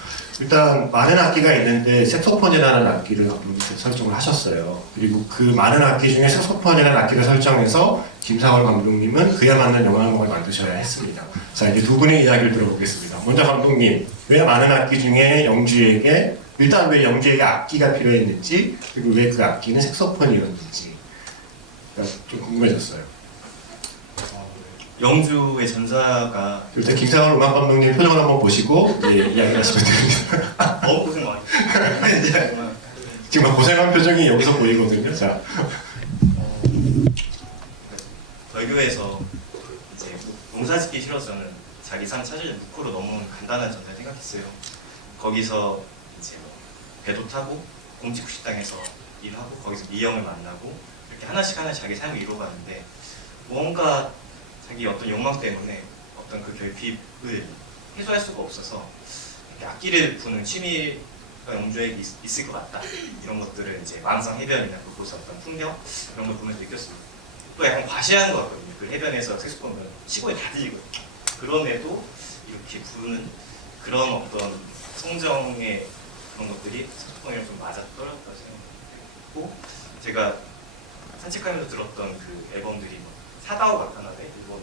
일단 많은 악기가 있는데 색소폰이라는 악기를 감독님께서 설정을 하셨어요. 그리고 그 많은 악기 중에 색소폰이라는 악기를 설정해서 김상월 감독님은 그에 맞는 영화음악을 만드셔야 했습니다. 자, 이제 두 분의 이야기를 들어보겠습니다. 먼저 감독님, 왜 많은 악기 중에 영주에게 일단 왜 영주에게 악기가 필요했는지, 그리고 왜 그 악기는 색소폰이었는지 좀 궁금해졌어요. 영주의 전사가 일단 김상월 음악 감독님 표정을 한번 보시고 이야기하시면 됩니다. 너무 고생 많이 했어요. 지금 막 고생한 표정이 여기서 보이거든요. 자, 벌교에서 이제 농사짓기 싫어서 저는 자기 삶 찾을 묵고로 너무 간단한 전사를 생각했어요. 거기서 이제 배도 타고 공직구 식당에서 일하고 거기서 미영을 만나고 이렇게 하나씩 자기 삶을 이뤄가는데 뭔가 자기 어떤 욕망 때문에 어떤 그 결핍을 해소할 수가 없어서 이렇게 악기를 부는 취미가 영주에게 있을 것 같다. 이런 것들을 이제 망상 해변이나 그곳의 어떤 풍경 이런 걸 보면서 느꼈습니다. 또 약간 과시하는 것 같거든요. 그 해변에서 색소폰을 치고에 다 들리거든요. 그럼에도 이렇게 부르는 그런 어떤 성정의 그런 것들이 색소폰이랑 좀 맞아떨어졌다고 생각했고, 제가 산책하면서 들었던 그 앨범들이 사다오 가타나데 일본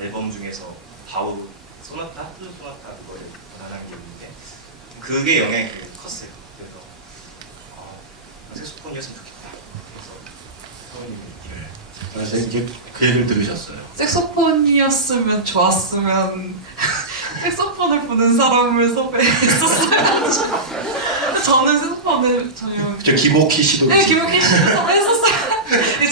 앨범 중에서 바우 소나타, 플루 소나타 그거를 권한하는 게 있는데 그게 영향이 되게 컸어요. 그래서 색소폰이었으면 좋겠다. 그래서 사실 이제 그 얘기를 들으셨어요. 색소폰이었으면 좋았으면 색소폰을 부는 사람을 섭외했었어요. 저는 색소폰을 전혀 저 김옥희 씨도 김옥희 씨를 섭외했었어요.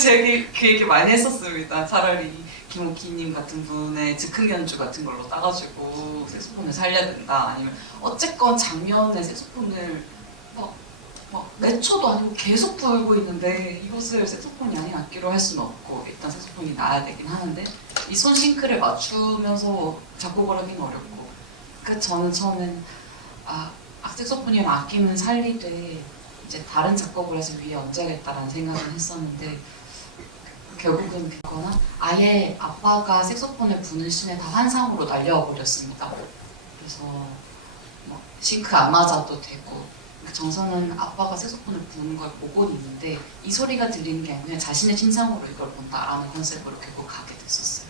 제가 그 얘기 많이 했었습니다. 차라리 김옥희님 같은 분의 즉흥 연주 같은 걸로 따가지고 색소폰을 살려야 된다. 아니면 어쨌건 장면에 색소폰을 막 몇 초도 아니고 계속 불고 있는데 이것을 색소폰이 아닌 악기로 할 수는 없고 일단 색소폰이 나야 되긴 하는데 이 손 싱크를 맞추면서 작곡을 하기는 어렵고, 그러니까 저는 처음엔 색소폰이면 아끼면 살리되 이제 다른 작곡을 해서 위에 얹어야겠다라는 생각은 했었는데 결국은 그거나 아예 아빠가 색소폰을 부는 씬에 다 환상으로 날려버렸습니다. 그래서 뭐 싱크 안 맞아도 되고 정서는 아빠가 색소폰을 부는 걸 보고 있는데 이 소리가 들리는 게 아니라 자신의 심상으로 이걸 본다라는 컨셉으로 결국 가게 됐었어요.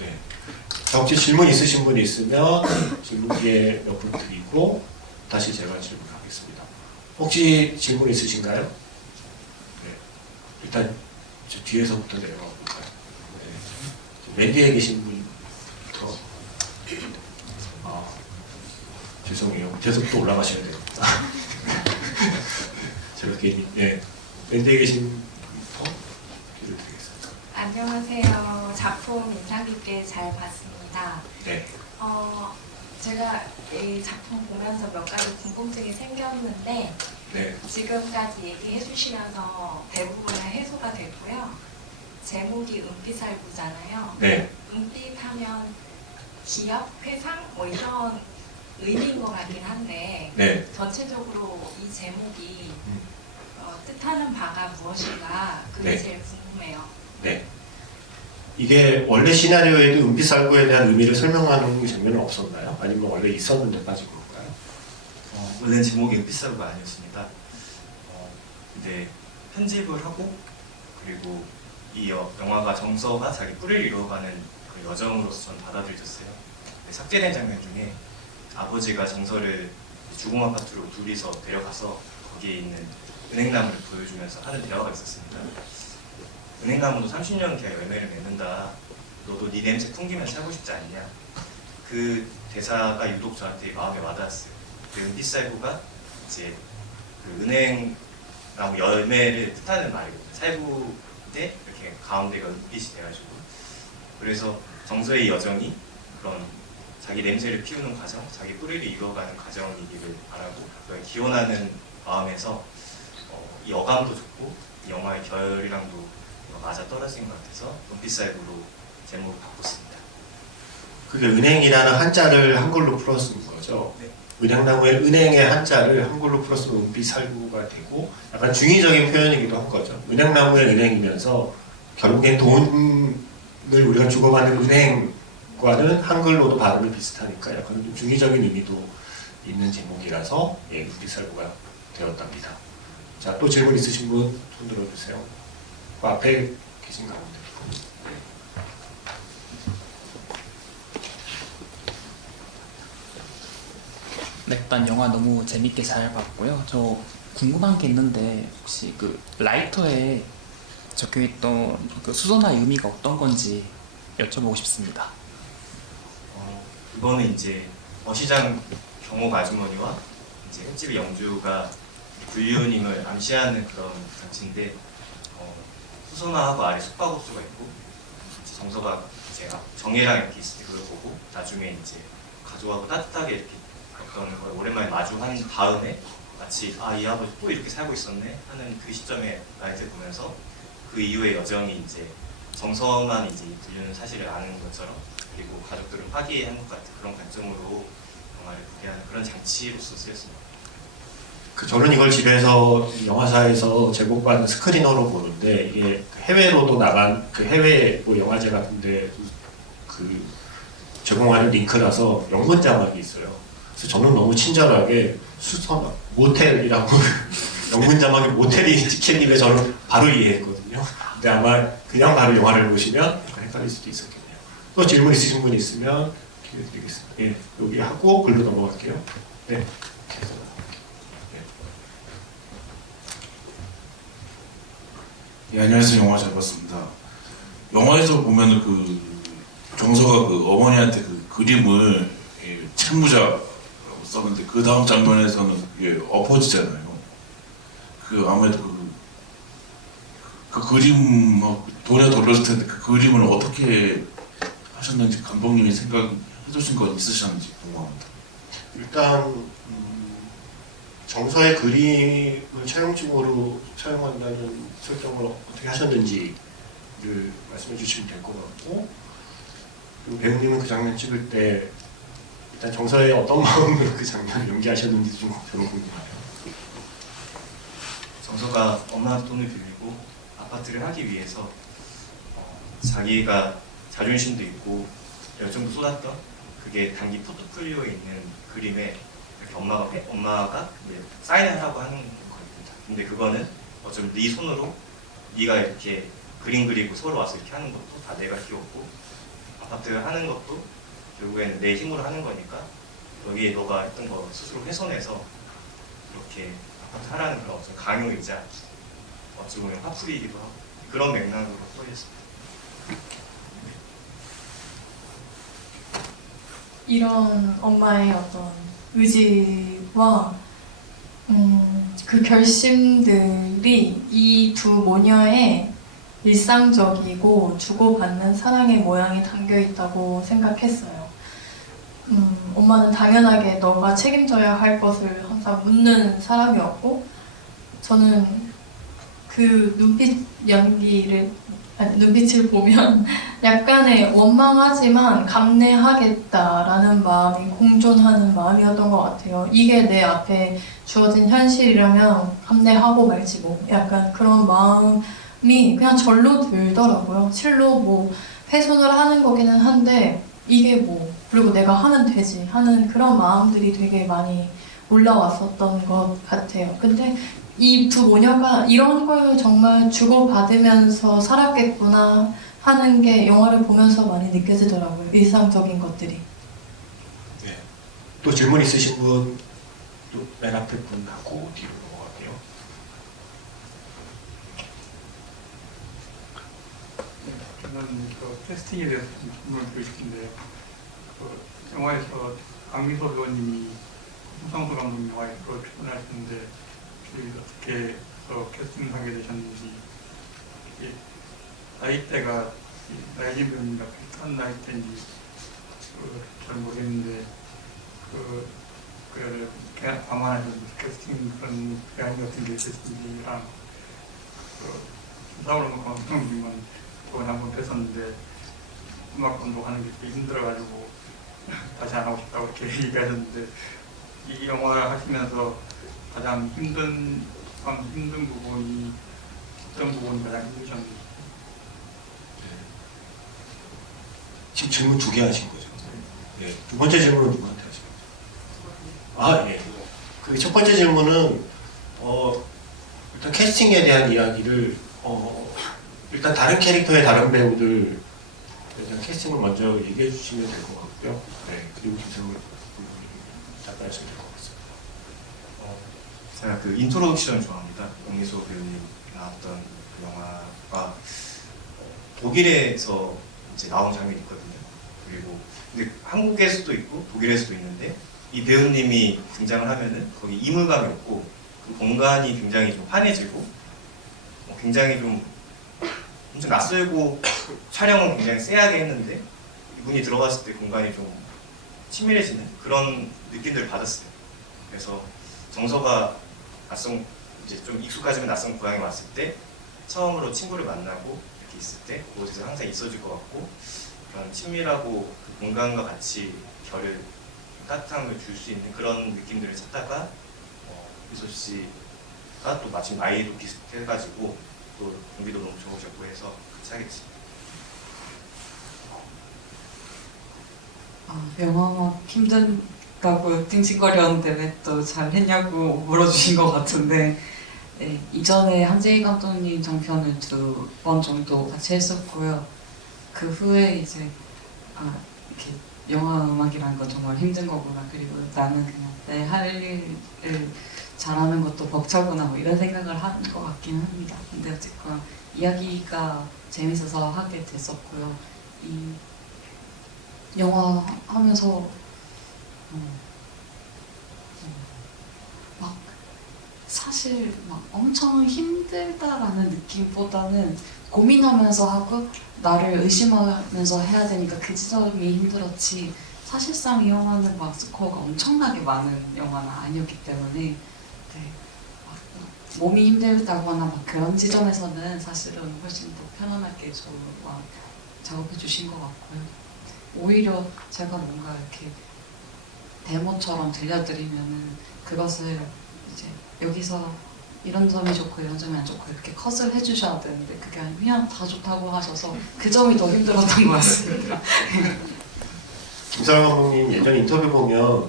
네. 혹시 질문 있으신 분 있으면 질문 기회 몇 분 드리고 다시 제가 질문하겠습니다. 혹시 질문 있으신가요? 네. 일단 저 뒤에서부터 내려가 볼까요? 네. 맨 뒤에 계신 분부터. 죄송해요. 계속 또 올라가셔야 돼요. 제가 괜히 맨 뒤에 계신 분부터 기를 드리겠습니다. 안녕하세요. 작품 인상 깊게 잘 봤습니다. 네. 제가 이 작품 보면서 몇 가지 궁금증이 생겼는데 네. 지금까지 얘기해 주시면서 대부분은 해소가 됐고요. 제목이 은빛살구잖아요. 네. 은빛하면 기업, 회상 뭐 이런 의미인 것 같긴 한데 네. 전체적으로 이 제목이 뜻하는 바가 무엇인가 그게 네. 제일 궁금해요. 네. 이게 원래 시나리오에도 은빛살구에 대한 의미를 설명하는 장면은 없었나요? 아니면 원래 있었는데 빠진 건가요? 원래는 제목이 은빛살구가 아니었습니다. 근데 편집을 하고 그리고 이 영화가 정서가 자기 뿌리를 이루어가는 그 여정으로서 전 받아들여졌어요. 삭제된 장면 중에 아버지가 정서를 주공 아파트로 둘이서 데려가서 거기에 있는 은행나무를 보여주면서 하는 대화가 있었습니다. 은행나무도 30년 뒤에 열매를 맺는다. 너도 네 냄새 풍기면서 살고 싶지 않냐? 그 대사가 유독 저한테 마음에 와닿았어요. 그 은빛살구가 이제 그 은행나무 열매를 뜻하는 말이거든요. 살구인데 이렇게 가운데가 은빛이 돼가지고 그래서 정서의 여정이 그런 자기 냄새를 피우는 과정, 자기 뿌리를 이루어가는 과정이기를 바라고 그걸 기원하는 마음에서 이 어감도 좋고 이 영화의 결이랑도 맞아 떨어진 것 같아서 은빛살구로 제목을 바꿨습니다. 그게 은행이라는 한자를 한글로 풀어 쓴 거죠. 네. 은행나무의 은행의 한자를 한글로 풀어 쓰면 은빛살구가 되고 약간 중의적인 표현이기도 한 거죠. 은행나무의 은행이면서 결국엔 돈을 우리가 주고받는 은행과는 한글로도 발음이 비슷하니까 약간 좀 중의적인 의미도 있는 제목이라서 은빛살구가 되었답니다. 자, 또 질문 있으신 분 손 들어주세요. 그 앞에 계신 가운데. 네, 일단 영화 너무 재밌게 잘 봤고요. 저 궁금한 게 있는데 혹시 그 라이터에 적혀있던 그 수선화의 의미가 어떤 건지 여쭤보고 싶습니다. 그거는 이제 어시장 경옥 아주머니와 이제 횟집의 영주가 불륜임을 암시하는 그런 장치인데 수선화하고 아래 숙박업소가 있고 이제 정서가 이제 정혜랑 이렇게 있을 때 그걸 보고 나중에 이제 가족하고 따뜻하게 이렇게 어떤 걸 오랜만에 마주한 다음에 마치 이 아버지 또 이렇게 살고 있었네 하는 그 시점에 라이트를 보면서 그 이후의 여정이 이제 정서만 이제 불륜 사실을 아는 것처럼 그리고 가족들을 화기애애한 것 같은 그런 관점으로 영화를 보게 하는 그런 장치로서 쓰였습니다. 저는 이걸 집에서 영화사에서 제공받은 스크리너로 보는데 이게 해외로도 나간 그 해외 뭐 영화제 같은데 그 제공하는 링크라서 영문 자막이 있어요. 그래서 저는 너무 친절하게 수선 모텔이라고 영문 자막에 모텔이 찍힌 입에 저는 바로 이해했거든요. 근데 아마 그냥 바로 영화를 보시면 약간 헷갈릴 수도 있었겠네요. 또 질문 있으신 분 있으면 기회 드리겠습니다. 예, 여기 하고 글로 넘어갈게요. 네. 예, 안녕하세요. 영화 잘 봤습니다. 영화에서 보면은 그 정서가 그 어머니한테 그 그림을 채무자라고 썼는데 그 다음 장면에서는 그게 엎어지잖아요. 그 아무래도 그 그림 돈에 돌렸을 텐데 그 그림을 어떻게 하셨는지 감독님이 생각해 주신 건 있으셨는지 궁금합니다. 일단 정서의 그림을 촬영증으로 사용한다는 설정을 어떻게 하셨는지를 말씀해 주시면 될 것 같고, 그리고 배우님은 그 장면 찍을 때 일단 정서의 어떤 마음으로 그 장면을 연기하셨는지 좀 저는 궁금해요. 정서가 엄마한테 돈을 빌리고 아파트를 하기 위해서 자기가 자존심도 있고 열정도 쏟았던 그게 단기 포트폴리오에 있는 그림에 이렇게 엄마가 이제 사인을 하라고 하는 거입니다. 근데 그거는 어쩌면 네 손으로 네가 이렇게 그림 그리고 서로 와서 이렇게 하는 것도 다 내가 키웠고 아파트를 하는 것도 결국에는 내 힘으로 하는 거니까 여기에 너가 했던 거 스스로 훼손해서 이렇게 아파트 하라는 그런 어떤 강요이자 어찌 보면 화풀이이기도 하고 그런 맥락으로 써있습니다. 이런 엄마의 어떤 의지와 그 결심들이 이 두 모녀의 일상적이고 주고받는 사랑의 모양이 담겨 있다고 생각했어요. 엄마는 당연하게 너가 책임져야 할 것을 항상 묻는 사람이었고, 저는 그 눈빛을 보면 약간의 원망하지만 감내하겠다라는 마음이 공존하는 마음이었던 것 같아요. 이게 내 앞에 주어진 현실이라면 감내하고 말지 뭐, 약간 그런 마음이 그냥 절로 들더라고요. 실로 뭐 훼손을 하는 거기는 한데 이게 뭐, 그리고 내가 하면 되지 하는 그런 마음들이 되게 많이 올라왔었던 것 같아요. 근데 이 두 모녀가 이런 걸 정말 주고받으면서 살았겠구나 하는 게 영화를 보면서 많이 느껴지더라고요. 일상적인 것들이. 네. 또 질문 있으신 분, 또 맨 앞에 분하고 뒤로 넘어갈게요. 저는 그 캐스팅에 대해서 좀 질문을 드리고 싶은데, 그 영화에서 강미소 배우님이 홍상수 감독님 영화에 출연하셨는데 어떻게 캐스팅을 하게 되셨는지, 이게 나이대가 나이진 배우님과 비슷한 나이대인지 잘 모르겠는데 그를 감안하셔서 캐스팅 그런 대안이 같은 게 있으신지랑 김사월 감독님은 저번에 한번 뵀었는데 음악 감독하는 게 되게 힘들어가지고 다시 안 하고 싶다고 이렇게 얘기하셨는데, 이 영화를 하시면서 가장 힘든 부분이 어떤 부분이 가장 힘드셨는지. 지금 질문 2개 하신 거죠? 네. 두 번째 질문은 누구한테 하신 거죠? 예. 그 첫 번째 질문은 일단 캐스팅에 대한 이야기를 일단 다른 캐릭터의 다른 배우들 일단 캐스팅을 먼저 얘기해 주시면 될 것 같고요. 네. 그리고 김성훈 잠깐 하시면 될 것 같습니다. 제가 그 인트로덕션을 좋아합니다. 박미소 배우님 나왔던 그 영화가 독일에서 이제 나온 장면이 있거든요. 그리고 근데 한국에서도 있고 독일에서도 있는데 이 배우님이 등장을 하면은 거기 이물감이 없고 그 공간이 굉장히 좀 환해지고 굉장히 좀 엄청 낯설고 촬영은 굉장히 쎄하게 했는데 이분이 들어갔을 때 공간이 좀 치밀해지는 그런 느낌들을 받았어요. 그래서 정서가 이제 좀 익숙하지만 낯선 고향에 왔을 때 처음으로 친구를 만나고 이렇게 있을 때 그곳에서 항상 있어줄 것 같고 그런 친밀하고 그 공간과 같이 결을 따뜻함을 줄 수 있는 그런 느낌들을 찾다가 미소 씨가 또 마침 나이도 비슷해가지고 또 공기도 너무 좋으셨고 해서 같이 하겠지. 영화 힘든다고 찡찡거렸는데 왜 또 잘했냐고 물어주신 것 같은데, 네, 이전에 한재희 감독님 장편을 2번 정도 같이 했었고요. 그 후에 이제 이렇게 영화 음악이라는 건 정말 힘든 거구나, 그리고 나는 그냥 내 할 일을 잘하는 것도 벅차구나 뭐 이런 생각을 하는 것 같긴 합니다. 근데 어쨌건 이야기가 재밌어서 하게 됐었고요. 이 영화 하면서 막 사실 막 엄청 힘들다라는 느낌보다는 고민하면서 하고 나를 의심하면서 해야 되니까 그 지점이 힘들었지, 사실상 이 영화는 막 스코어가 엄청나게 많은 영화는 아니었기 때문에 네, 몸이 힘들다거나 막 그런 지점에서는 사실은 훨씬 더 편안하게 작업해 주신 것 같고요. 오히려 제가 뭔가 이렇게 데모처럼 들려드리면은 그것을 이제 여기서 이런 점이 좋고 이런 점이 안 좋고 이렇게 컷을 해주셔야 되는데 그게 아니고 그냥 다 좋다고 하셔서 그 점이 더 힘들었던 것 같습니다. 김사랑 감독님 예전 인터뷰 보면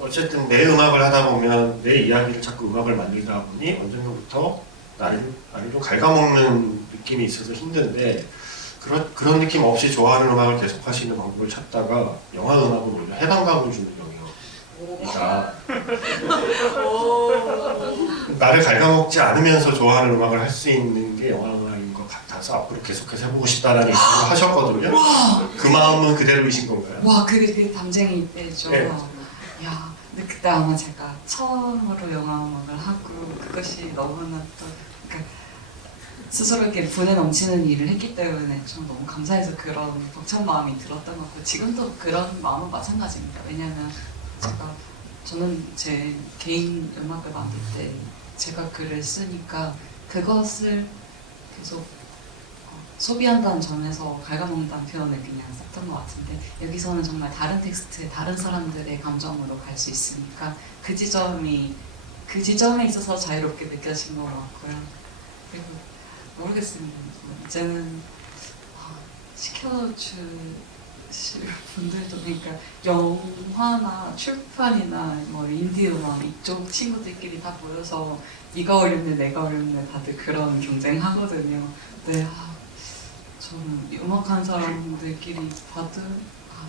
어쨌든 내 음악을 하다 보면 내 이야기를 자꾸 음악을 만들다 보니 언젠가부터 나를 좀 갉아먹는 느낌이 있어서 힘든데 그런 느낌 없이 좋아하는 음악을 계속 하시는 방법을 찾다가 영화 음악은 오히려 해방감을 주는 영역이다. 나를 갉아먹지 않으면서 좋아하는 음악을 할 수 있는 게 영화 음악인 것 같아서 앞으로 계속해서 해보고 싶다라는 얘기를 하셨거든요. 그 마음은 그대로이신 건가요? 와 그게 담쟁이 때죠. 네. 야, 근데 그때 아마 제가 처음으로 영화 음악을 하고 그것이 너무나 또 그러니까 스스로 이렇게 분에 넘치는 일을 했기 때문에 좀 너무 감사해서 그런 벅찬 마음이 들었던 것 같고 지금도 그런 마음은 마찬가지입니다. 왜냐하면 저는 제 개인 음악을 만들 때 제가 글을 쓰니까 그것을 계속 소비한다는 점에서 갉아먹는다는 표현을 그냥 썼던 것 같은데 여기서는 정말 다른 텍스트에 다른 사람들의 감정으로 갈 수 있으니까 그 지점에 있어서 자유롭게 느껴진 것 같고요. 그리고 모르겠습니다. 이제는 시켜주실 분들도 그러니까 영화나 출판이나 뭐 인디 음악 이쪽 친구들끼리 다 모여서 네가 어렵네 내가 어렵네 다들 그런 경쟁하거든요. 네, 저는 음악하는 사람들끼리 봐도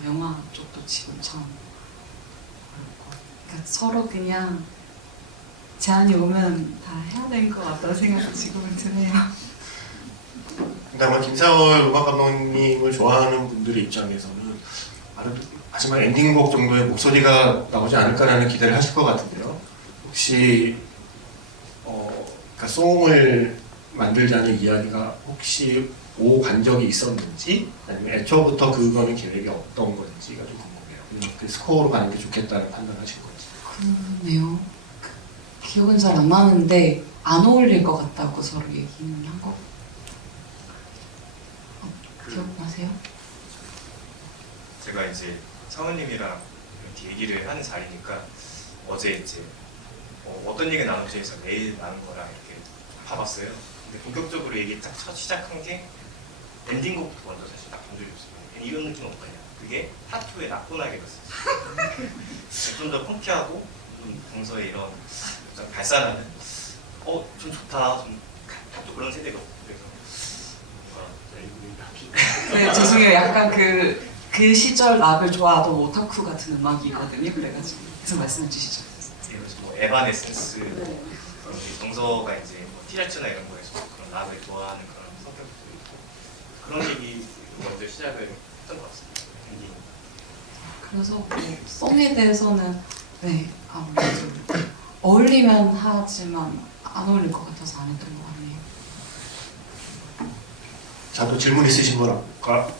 영화 쪽도 지금 참 어렵고 그러니까 서로 그냥 제안이 오면 다 해야 되는 것 같다는 생각이 지금은 드네요. 근데 아마 김사월 음악 감독님을 좋아하는 분들의 입장에서는 마지막 엔딩곡 정도의 목소리가 나오지 않을까라는 기대를 하실 것 같은데요. 혹시 그러니까 송을 만들자는 이야기가 혹시 오간 적이 있었는지 아니면 애초부터 그거는 계획이 없던 건지가 좀 궁금해요. 그냥 그 스코어로 가는 게 좋겠다는 판단하신 건지. 그러네요. 기억은 잘 안 나는데 안 어울릴 것 같다고 서로 얘기는 한 거. 기억나세요? 제가 이제 사모님이랑 이렇게 얘기를 하는 자리니까 어제 이제 어떤 얘기 나눌지 해서 매일 나눈 거랑 이렇게 봐봤어요. 근데 본격적으로 얘기 딱 시작한 게 엔딩곡부터 먼저 사실 딱 본 적이 없어요. 이런 느낌 없거든요. 그게 타투의 나쁘나게 됐어요. 좀 더 펑키하고 좀 동서에 이런 좀 발산하는 좀 좋다. 좀 타투 그런 세대가 없고 그래서 네, 죄송해요. 약간 그 시절 락을 좋아하던 오타쿠 같은 음악이거든요. 그래가지고 계속 말씀해 주시죠. 예를 들어서 뭐 에바네센스 정서가 이제 뭐 티셔츠나 이런 거에서 그런 락을 좋아하는 그런 성격도 있고 그런 얘기 먼저 시작을 했던 것 같습니다. 그래서 뭐 송에 대해서는 네 아무래도 어울리면 하지만 안 어울릴 것 같아서 안 했던 것 같네요. 자, 또 질문 있으신 분 아까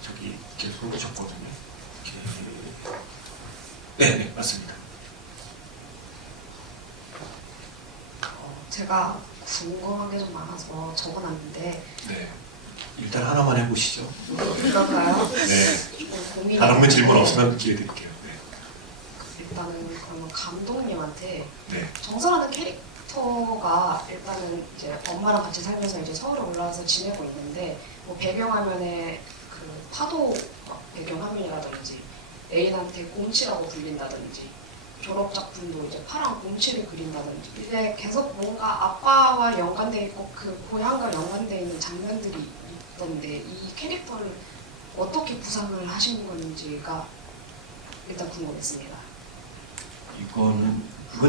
저기 이렇게 손 드셨거든요. 네, 맞습니다. 제가 궁금한 게 좀 많아서 적어놨는데 네, 일단 하나만 해보시죠. 그럴까요? 네, 조금 고민이 다른 분 질문 없으면 기회 드릴게요. 일단은 그러면 감독님한테 네. 정서라는 캐릭터가 일단은 이제 엄마랑 같이 살면서 이제 서울에 올라와서 지내고 있는데 뭐 배경화면에 그 파도 배경화면이라든지 애인한테 곰치라고 불린다든지 졸업 작품도 이제 파랑 곰치를 그린다든지 이제 계속 뭔가 아빠와 연관돼 있고 그 고향과 연관돼 있는 장면들이 있던데 이 캐릭터를 어떻게 구상을 하신 건지가 일단 궁금했습니다. 이건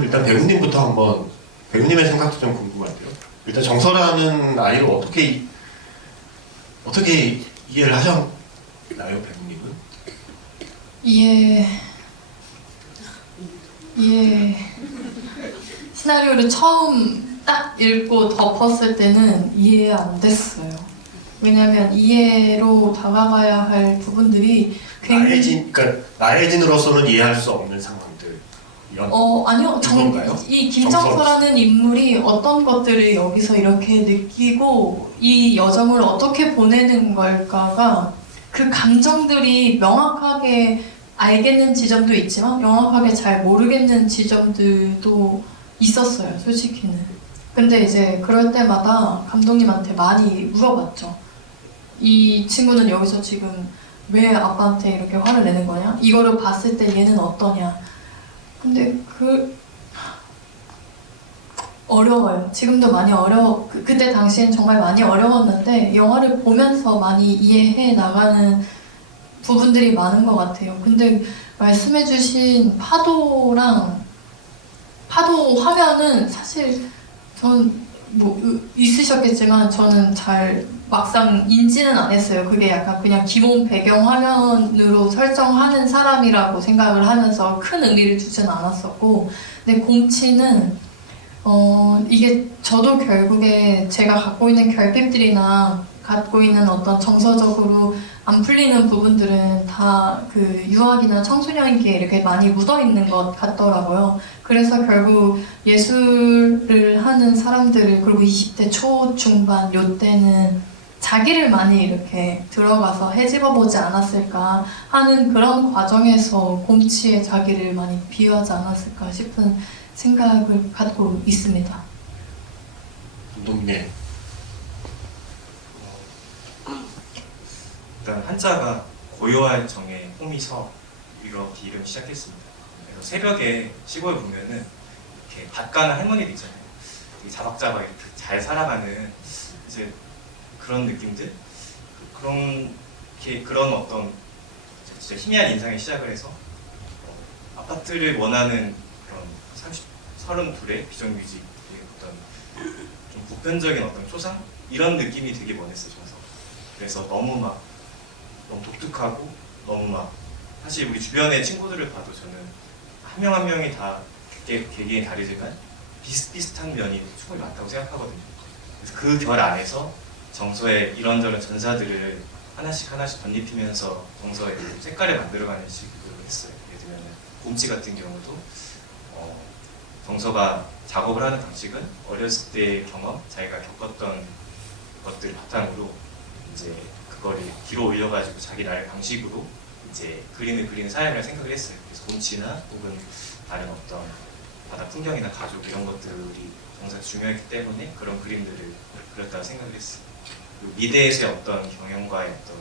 일단 배우님부터 한번 배우님의 생각도 좀 궁금한데요. 일단 정서라는 아이를 어떻게 이해를 하셨나요, 배우님은? 시나리오를 처음 딱 읽고 덮었을 때는 이해 안 됐어요. 왜냐면 이해로 다가가야 할 부분들이 굉장히 그러니까 나혜진으로서는 이해할 수 없는 상황들. 아니요. 그건가요? 이 김정서라는 인물이 어떤 것들을 여기서 이렇게 느끼고 이 여정을 어떻게 보내는 걸까가 그 감정들이 명확하게 알겠는 지점도 있지만 명확하게 잘 모르겠는 지점들도 있었어요, 솔직히는. 근데 이제 그럴 때마다 감독님한테 많이 물어봤죠. 이 친구는 여기서 지금 왜 아빠한테 이렇게 화를 내는 거냐? 이거를 봤을 때 얘는 어떠냐? 근데 어려워요. 지금도 많이 그때 당시엔 정말 많이 어려웠는데 영화를 보면서 많이 이해해 나가는 부분들이 많은 것 같아요. 근데 말씀해주신 파도 화면은 사실 전 뭐 있으셨겠지만 저는 잘 막상 인지는 안 했어요. 그게 약간 그냥 기본 배경 화면으로 설정하는 사람이라고 생각을 하면서 큰 의미를 두진 않았었고, 근데 공치는 이게 저도 결국에 제가 갖고 있는 결핍들이나 갖고 있는 어떤 정서적으로 안 풀리는 부분들은 다 그 유학이나 청소년기에 이렇게 많이 묻어 있는 것 같더라고요. 그래서 결국 예술을 하는 사람들을, 그리고 20대 초, 중반, 요때는 자기를 많이 이렇게 들어가서 헤집어 보지 않았을까 하는 그런 과정에서 곰치에 자기를 많이 비유하지 않았을까 싶은 생각을 갖고 있습니다. 감독님. 일단 한자가 고요한 정에 홈이 서 이렇게 이름이 시작했습니다. 그래서 새벽에 시골 보면은 이렇게 밭 가는 할머니들 있잖아요. 되게 자박자박 이렇게 잘 살아가는 이제 그런 느낌들, 그런 어떤 진짜 희미한 인상에 시작을 해서 아파트를 원하는 그런 32의 비정규직의 어떤 좀 보편적인 어떤 초상 이런 느낌이 되게 원했어요. 그래서 너무 독특하고 너무 사실 우리 주변의 친구들을 봐도 저는 한 명 한 명이 다 개개인 다르지만 비슷비슷한 면이 충분히 많다고 생각하거든요. 그래서 그 결 안에서 정서의 이런저런 전사들을 하나씩 덧입히면서 정서의 색깔을 만들어가는 식으로 했어요. 예를 들면 곰치 같은 경우도 정서가 작업을 하는 방식은 어렸을 때의 경험, 자기가 겪었던 것들을 바탕으로 이제 그거를 뒤로 올려가지고 자기 나의 방식으로 이제 그림을 그리는 사람이라고 생각을 했어요. 그래서 곰치나 혹은 다른 어떤 바다 풍경이나 가족 이런 것들이 정말 중요했기 때문에 그런 그림들을 그렸다고 생각을 했어요. 그리고 미대에서의 어떤 경영과의 어떤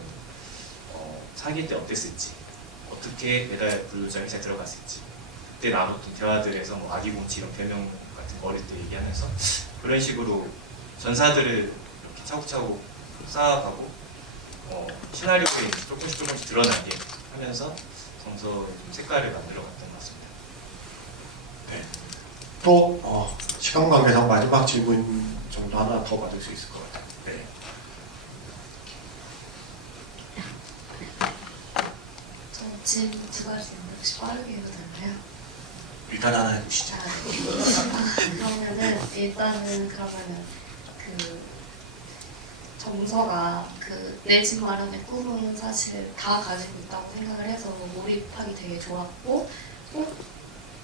사귈 때 어땠을지, 어떻게 배달 분류자 회사에 들어갔을지, 그때 나눴던 대화들에서 뭐 아기 곰치 이런 별명 같은 거 어릴 때 얘기하면서 그런 식으로 전사들을 이렇게 차곡차곡 쌓아가고 시나리오에 조금씩 드러나게 하면서 정서 색깔을 만들어갔던 것 같습니다. 네. 또 시간 관계상 마지막 질문 정도 하나 더 받을 수 있을 것 같아요. 네. 저 질문 두 가지인데 혹시 빠르게 해도 되나요? 일단 하나 해주시죠. 그러면은 일단은 그 정서가 내 집 마련의 꿈은 사실 다 가지고 있다고 생각을 해서 몰입하기 되게 좋았고 꼭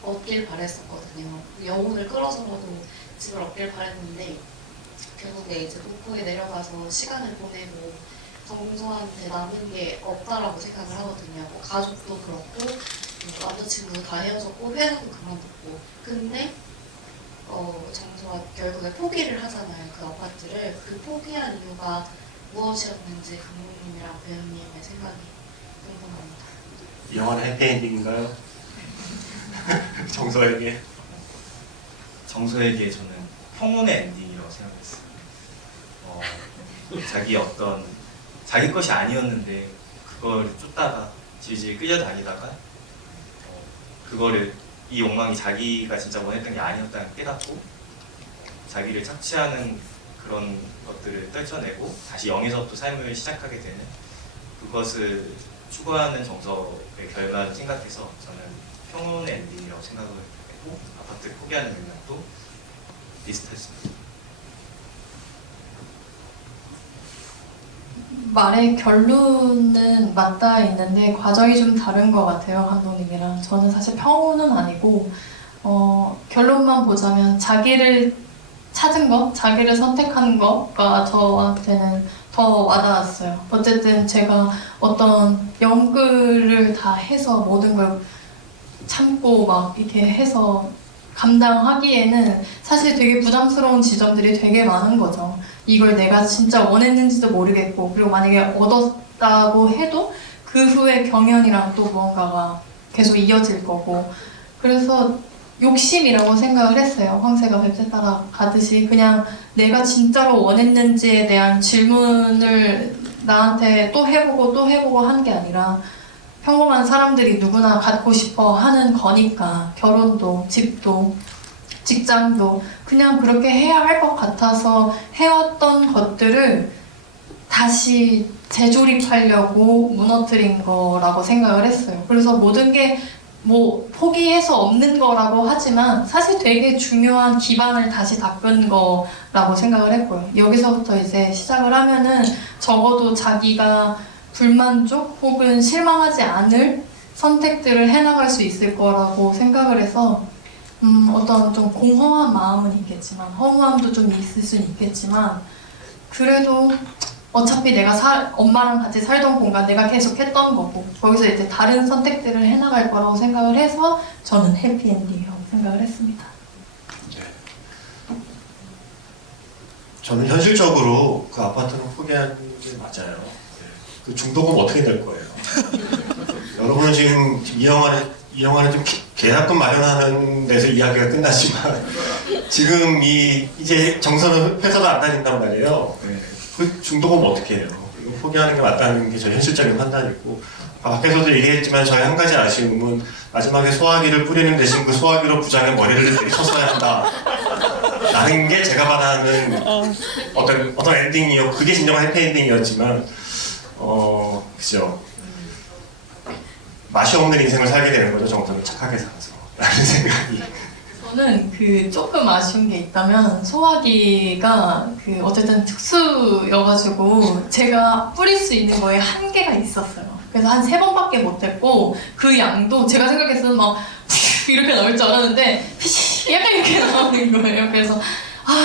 얻길 바랬었거든요. 영혼을 끌어서라도 집을 얻길 바랬는데 결국에 이제 북극에 내려가서 시간을 보내고 정서한테 남은 게 없다라고 생각을 하거든요. 뭐 가족도 그렇고 남자친구도 다 헤어졌고 회사도 그만뒀고 근데 정서가 결국에 포기를 하잖아요. 그 아파트를. 그 포기한 이유가 무엇이었는지 감독님이랑 배우님의 생각이 궁금합니다. 이 영화는 해피엔딩인가요? 정서에게? 정서에게 저는 평온의 엔딩이라고 생각했어요. 자기 것이 아니었는데 그걸 쫓다가 질질 끌려다니다가 그거를 이 욕망이 자기가 진짜 원했던 게 아니었다는 깨닫고 자기를 착취하는 그런 것들을 떨쳐내고 다시 0에서부터 삶을 시작하게 되는 그것을 추구하는 정서의 결말을 생각해서 저는 평온의 엔딩이라고 생각을 했고 아파트를 포기하는 맥락도 비슷했습니다. 말의 결론은 맞닿아 있는데 과정이 좀 다른 것 같아요, 감독님이랑. 저는 사실 평온은 아니고 결론만 보자면 자기를 찾은 것, 자기를 선택한 거가 저한테는 더 와닿았어요. 어쨌든 제가 어떤 연극을 다 해서 모든 걸 참고 막 이렇게 해서 감당하기에는 사실 되게 부담스러운 지점들이 되게 많은 거죠. 이걸 내가 진짜 원했는지도 모르겠고, 그리고 만약에 얻었다고 해도 그 후에 경연이랑 또 무언가가 계속 이어질 거고, 그래서 욕심이라고 생각을 했어요. 황새가 뱁새 따라 가듯이 그냥 내가 진짜로 원했는지에 대한 질문을 나한테 또 해보고 한 게 아니라 평범한 사람들이 누구나 갖고 싶어 하는 거니까, 결혼도 집도 직장도 그냥 그렇게 해야 할 것 같아서 해왔던 것들을 다시 재조립하려고 무너뜨린 거라고 생각을 했어요. 그래서 모든 게 뭐 포기해서 없는 거라고 하지만 사실 되게 중요한 기반을 다시 닦은 거라고 생각을 했고요. 여기서부터 이제 시작을 하면은 적어도 자기가 불만족 혹은 실망하지 않을 선택들을 해나갈 수 있을 거라고 생각을 해서 어떤 좀 공허한 마음은 있겠지만, 허무함도 좀 있을 수는 있겠지만, 그래도 어차피 내가 엄마랑 같이 살던 공간, 내가 계속 했던 거고, 거기서 이제 다른 선택들을 해나갈 거라고 생각을 해서 저는 해피엔딩이라고 생각을 했습니다. 네. 저는 현실적으로 그 아파트는 포기하는 게 맞아요. 그 중도금 어떻게 될 거예요? 여러분은 지금 이 영화는 좀 계약금 마련하는 데서 이야기가 끝났지만 지금 이제 정서는 회사도 안 다닌단 말이에요. 그 중도금 어떻게 해요? 이거 포기하는 게 맞다는 게 저희 현실적인 판단이고, 밖에서도 얘기했지만 저희 한 가지 아쉬움은 마지막에 소화기를 뿌리는 대신 그 소화기로 부장의 머리를 내리쳤어야 한다 라는 게 제가 바라는 어떤 엔딩이요. 그게 진정한 해피엔딩이었지만 그죠. 맛이 없는 인생을 살게 되는 거죠. 정서는 착하게 살아서 라는 생각이. 저는 그 조금 아쉬운 게 있다면, 소화기가 그 어쨌든 특수여가지고 제가 뿌릴 수 있는 거에 한계가 있었어요. 그래서 한 3번밖에 못했고, 그 양도 제가 생각했을 때 막 이렇게 나올 줄 알았는데 약간 이렇게 나오는 거예요. 그래서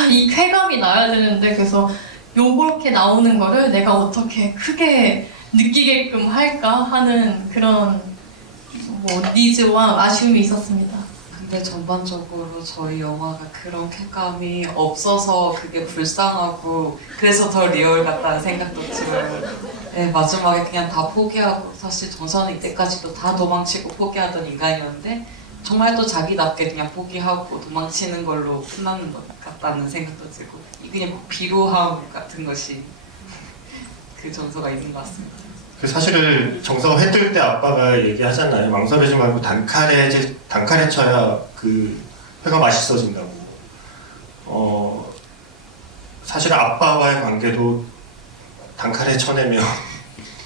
이 쾌감이 나야 되는데, 그래서 요렇게 나오는 거를 내가 어떻게 크게 느끼게끔 할까 하는 그런 니즈와 아쉬움이 있었습니다. 근데 전반적으로 저희 영화가 그런 쾌감이 없어서 그게 불쌍하고, 그래서 더 리얼 같다는 생각도 들어요. 네, 마지막에 그냥 다 포기하고, 사실 정서는 이때까지도 다 도망치고 포기하던 인간이었는데 정말 또 자기답게 그냥 포기하고 도망치는 걸로 끝나는 것 같다는 생각도 들고, 그냥 비루함 같은 것이 그 정서가 있는 것 같습니다. 그 사실을 정서가 회뜰 때 아빠가 얘기하잖아요. 망설이지 말고 단칼에 쳐야 그 회가 맛있어진다고. 사실 아빠와의 관계도 단칼에 쳐내면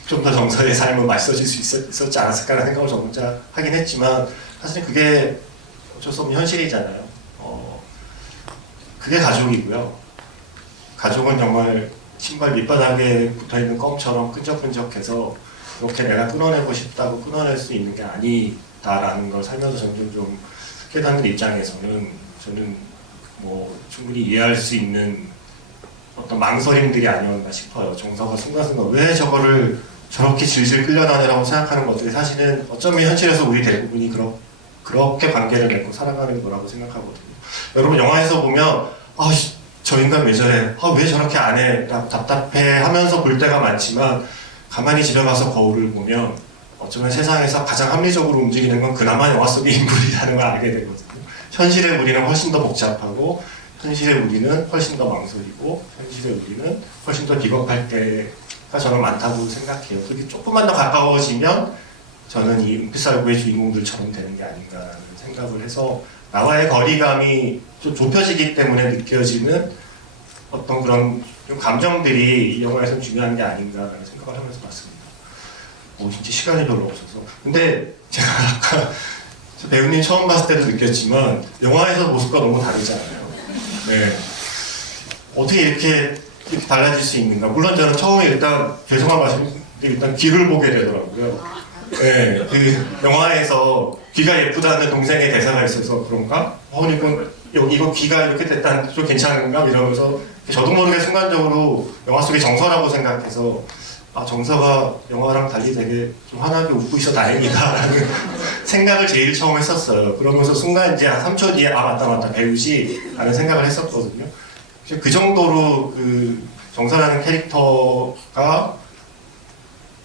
좀 더 정서의 삶은 맛있어질 수 있었지 않았을까라는 생각을 저 혼자 하긴 했지만, 사실 그게 어쩔 수 없는 현실이잖아요. 그게 가족이고요. 가족은 정말 신발 밑바닥에 붙어있는 껌처럼 끈적끈적해서 이렇게 내가 끊어내고 싶다고 끊어낼 수 있는 게 아니다라는 걸 살면서 점점 좀 깨닫는 입장에서는 저는 뭐 충분히 이해할 수 있는 어떤 망설임들이 아니었나 싶어요. 정서가 순간순간 왜 저거를 저렇게 질질 끌려다니라고 생각하는 것들이 사실은 어쩌면 현실에서 우리 대부분이 그렇게 관계를 맺고 살아가는 거라고 생각하거든요. 여러분 영화에서 보면 저 인간 왜 저래? 왜 저렇게 안 해? 라고 답답해 하면서 볼 때가 많지만, 가만히 집에 가서 거울을 보면 어쩌면 세상에서 가장 합리적으로 움직이는 건 그나마 영화 속의 인물이라는 걸 알게 되거든요. 현실의 우리는 훨씬 더 복잡하고, 현실의 우리는 훨씬 더 망설이고, 현실의 우리는 훨씬 더 비겁할 때가 저는 많다고 생각해요. 그게 조금만 더 가까워지면 저는 이 은빛살구의 주인공들처럼 되는 게 아닌가라는 생각을 해서, 나와의 거리감이 좀 좁혀지기 때문에 느껴지는 어떤 그런 좀 감정들이 이 영화에서는 중요한 게 아닌가라는 생각을 하면서 봤습니다. 진짜 시간이 별로 없어서. 근데 제가 아까 배우님 처음 봤을 때도 느꼈지만 영화에서 모습과 너무 다르잖아요. 네. 어떻게 이렇게 달라질 수 있는가. 물론 저는 처음에 일단 죄송한 말씀인데 일단 귀를 보게 되더라고요. 네, 그 영화에서 귀가 예쁘다는 동생의 대사가 있어서 그런가? 이거 귀가 이렇게 됐다는 좀 괜찮은가? 이러면서 저도 모르게 순간적으로 영화 속의 정서라고 생각해서 아, 정서가 영화랑 달리 되게 좀 환하게 웃고 있어 다행이다라는 생각을 제일 처음 했었어요. 그러면서 순간 이제 한 3초 뒤에 아 맞다 배우지 라는 생각을 했었거든요. 그 정도로 그 정서라는 캐릭터가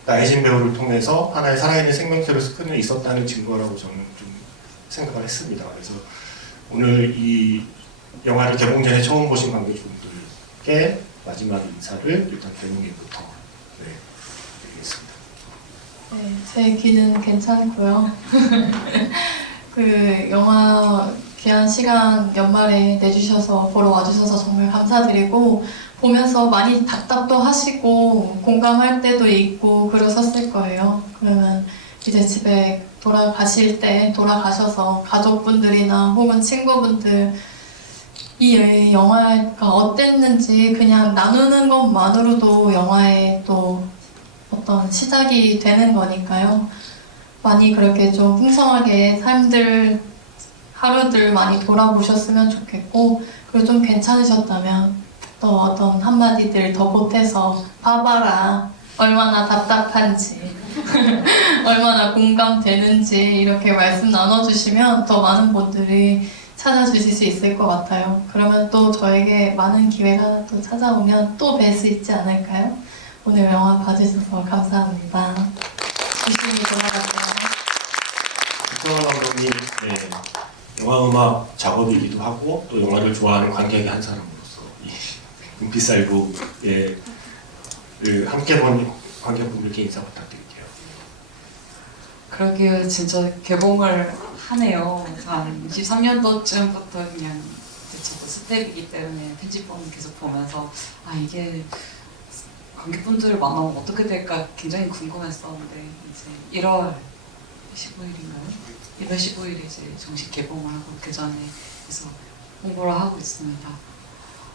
나혜진 배우를 통해서 하나의 살아있는 생명체로 스크린에 있었다는 증거라고 저는 좀 생각을 했습니다. 그래서 오늘 이 영화를 개봉 전에 처음 보신 관객분들께 마지막 인사를 일단 배우님부터 드리겠습니다. 네, 제 얘기는 괜찮고요. 그 영화 귀한 시간 연말에 내주셔서 보러 와주셔서 정말 감사드리고 보면서 많이 답답도 하시고 공감할 때도 있고 그러셨을 거예요. 그러면 이제 집에 돌아가실 때 돌아가셔서 가족분들이나 혹은 친구분들 이 영화가 어땠는지 그냥 나누는 것만으로도 영화의 또 어떤 시작이 되는 거니까요. 많이 그렇게 좀 풍성하게 하루들 많이 돌아보셨으면 좋겠고, 그리고 좀 괜찮으셨다면 또 어떤 한마디들 더 보태서 봐봐라 얼마나 답답한지 얼마나 공감되는지 이렇게 말씀 나눠주시면 더 많은 분들이 찾아주실 수 있을 것 같아요. 그러면 또 저에게 많은 기회가 또 찾아오면 또 뵐 수 있지 않을까요? 오늘 영화 봐주셔서 감사합니다. 조심히 돌아가세요. 박정환 감독님, 네, 영화음악 작업이기도 하고 또 영화를 좋아하는 관객의 한 사람으로서 이 은빛살구를 함께 본 관객분들께 인사 부탁드릴게요. 그러게요. 진짜 개봉을 하네요. 한 23년도쯤부터 그냥 저도 스텝이기 때문에 편집본을 계속 보면서 아 이게 관객분들을 만나면 어떻게 될까 굉장히 궁금했었는데 이제 1월 15일인가요? 1월 15일에 이제 정식 개봉을 하고 그 전에 그래서 홍보를 하고 있습니다.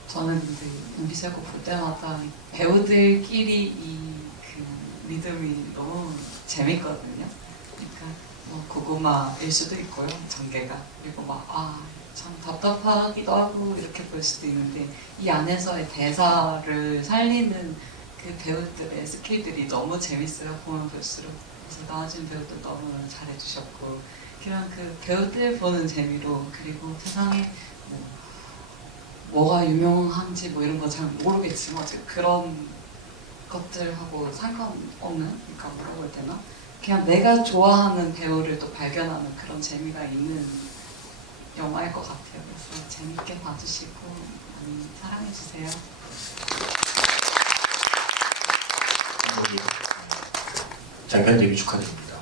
저는 근데 은빛살구 볼 때마다 배우들끼리 이 그 리듬이 너무 재밌거든요. 그러니까 뭐 고구마일 수도 있고요, 전개가. 그리고 막 참 답답하기도 하고 이렇게 볼 수도 있는데 이 안에서의 대사를 살리는 그 배우들의 스킬들이 너무 재밌어요. 보면 볼수록. 그래서 나와준 배우들 너무 잘해주셨고 그냥 그 배우들 보는 재미로 그리고 세상에 뭐가 유명한지 뭐 이런 거 잘 모르겠지만 그런 것들하고 상관없는, 그러니까 뭐라고 해야 되나? 그냥 내가 좋아하는 배우를 또 발견하는 그런 재미가 있는 영화일 것 같아요. 그래서 재밌게 봐주시고 많이 사랑해주세요. 장편 데뷔 축하드립니다.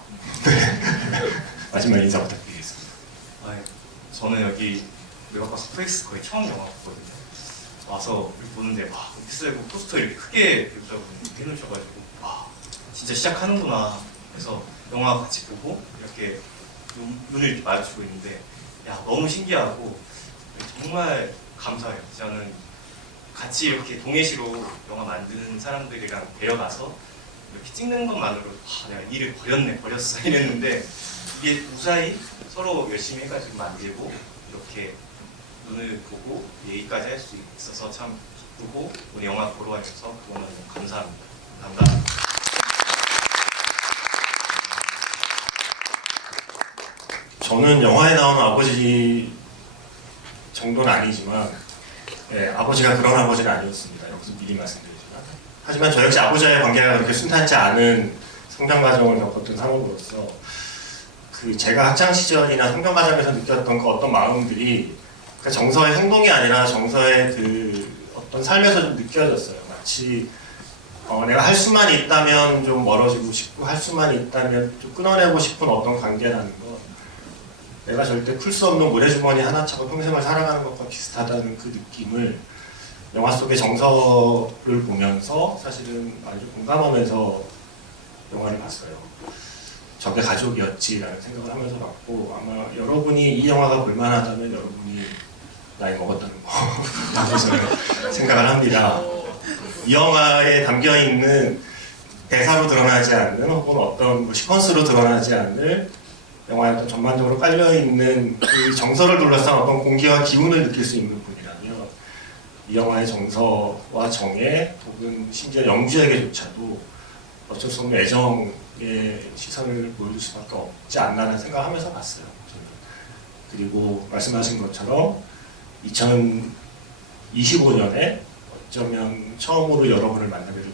마지막 인사 부탁드리겠습니다. 저는 여기 외곽과 스페이스 거의 처음 영화 봤거든요. 와서 보는데 은빛살구 포스터 이렇게 크게 배우자분이 해놓으셔가지고 진짜 시작하는구나. 그래서 영화 같이 보고 이렇게 눈을 이렇게 마주치고 있는데 너무 신기하고 정말 감사해요. 저는 같이 이렇게 동해시로 영화 만드는 사람들이랑 데려가서 이렇게 찍는 것만으로 내가 일을 버렸어 이랬는데 이게 무사히 서로 열심히 해가지고 만들고 이렇게 눈을 보고 얘기까지 할 수 있어서 참 기쁘고 오늘 영화 보러 와주셔서 너무 감사합니다. 감사합니다. 저는 영화에 나오는 아버지 정도는 아니지만 아버지가 그런 아버지는 아니었습니다. 여기서 미리 말씀드리지만 하지만 저 역시 아버지와의 관계가 그렇게 순탄치 않은 성장 과정을 겪었던 사람으로서 그 제가 학창 시절이나 성장 과정에서 느꼈던 그 어떤 마음들이 그 정서의 행동이 아니라 정서의 그 어떤 삶에서 좀 느껴졌어요. 마치 내가 할 수만 있다면 좀 멀어지고 싶고 할 수만 있다면 좀 끊어내고 싶은 어떤 관계라는 것, 내가 절대 풀 수 없는 모래주머니 하나 차고 평생을 살아가는 것과 비슷하다는 그 느낌을 영화 속의 정서를 보면서 사실은 아주 공감하면서 영화를 봤어요. 저게 가족이었지라는 생각을 하면서 봤고 아마 여러분이 이 영화가 볼만하다면 여러분이 나이 먹었다는 거 생각을 합니다. 이 영화에 담겨있는 대사로 드러나지 않는 혹은 어떤 시퀀스로 드러나지 않는 영화에 어떤 전반적으로 깔려있는 그 정서를 둘러싼 어떤 공기와 기운을 느낄 수 있는 분이라면 이 영화의 정서와 정에 혹은 심지어 영주에게조차도 어쩔 수 없는 애정의 시선을 보여줄 수밖에 없지 않나라는 생각하면서 봤어요. 저는. 그리고 말씀하신 것처럼 2025년에 어쩌면 처음으로 여러분을 만나게 될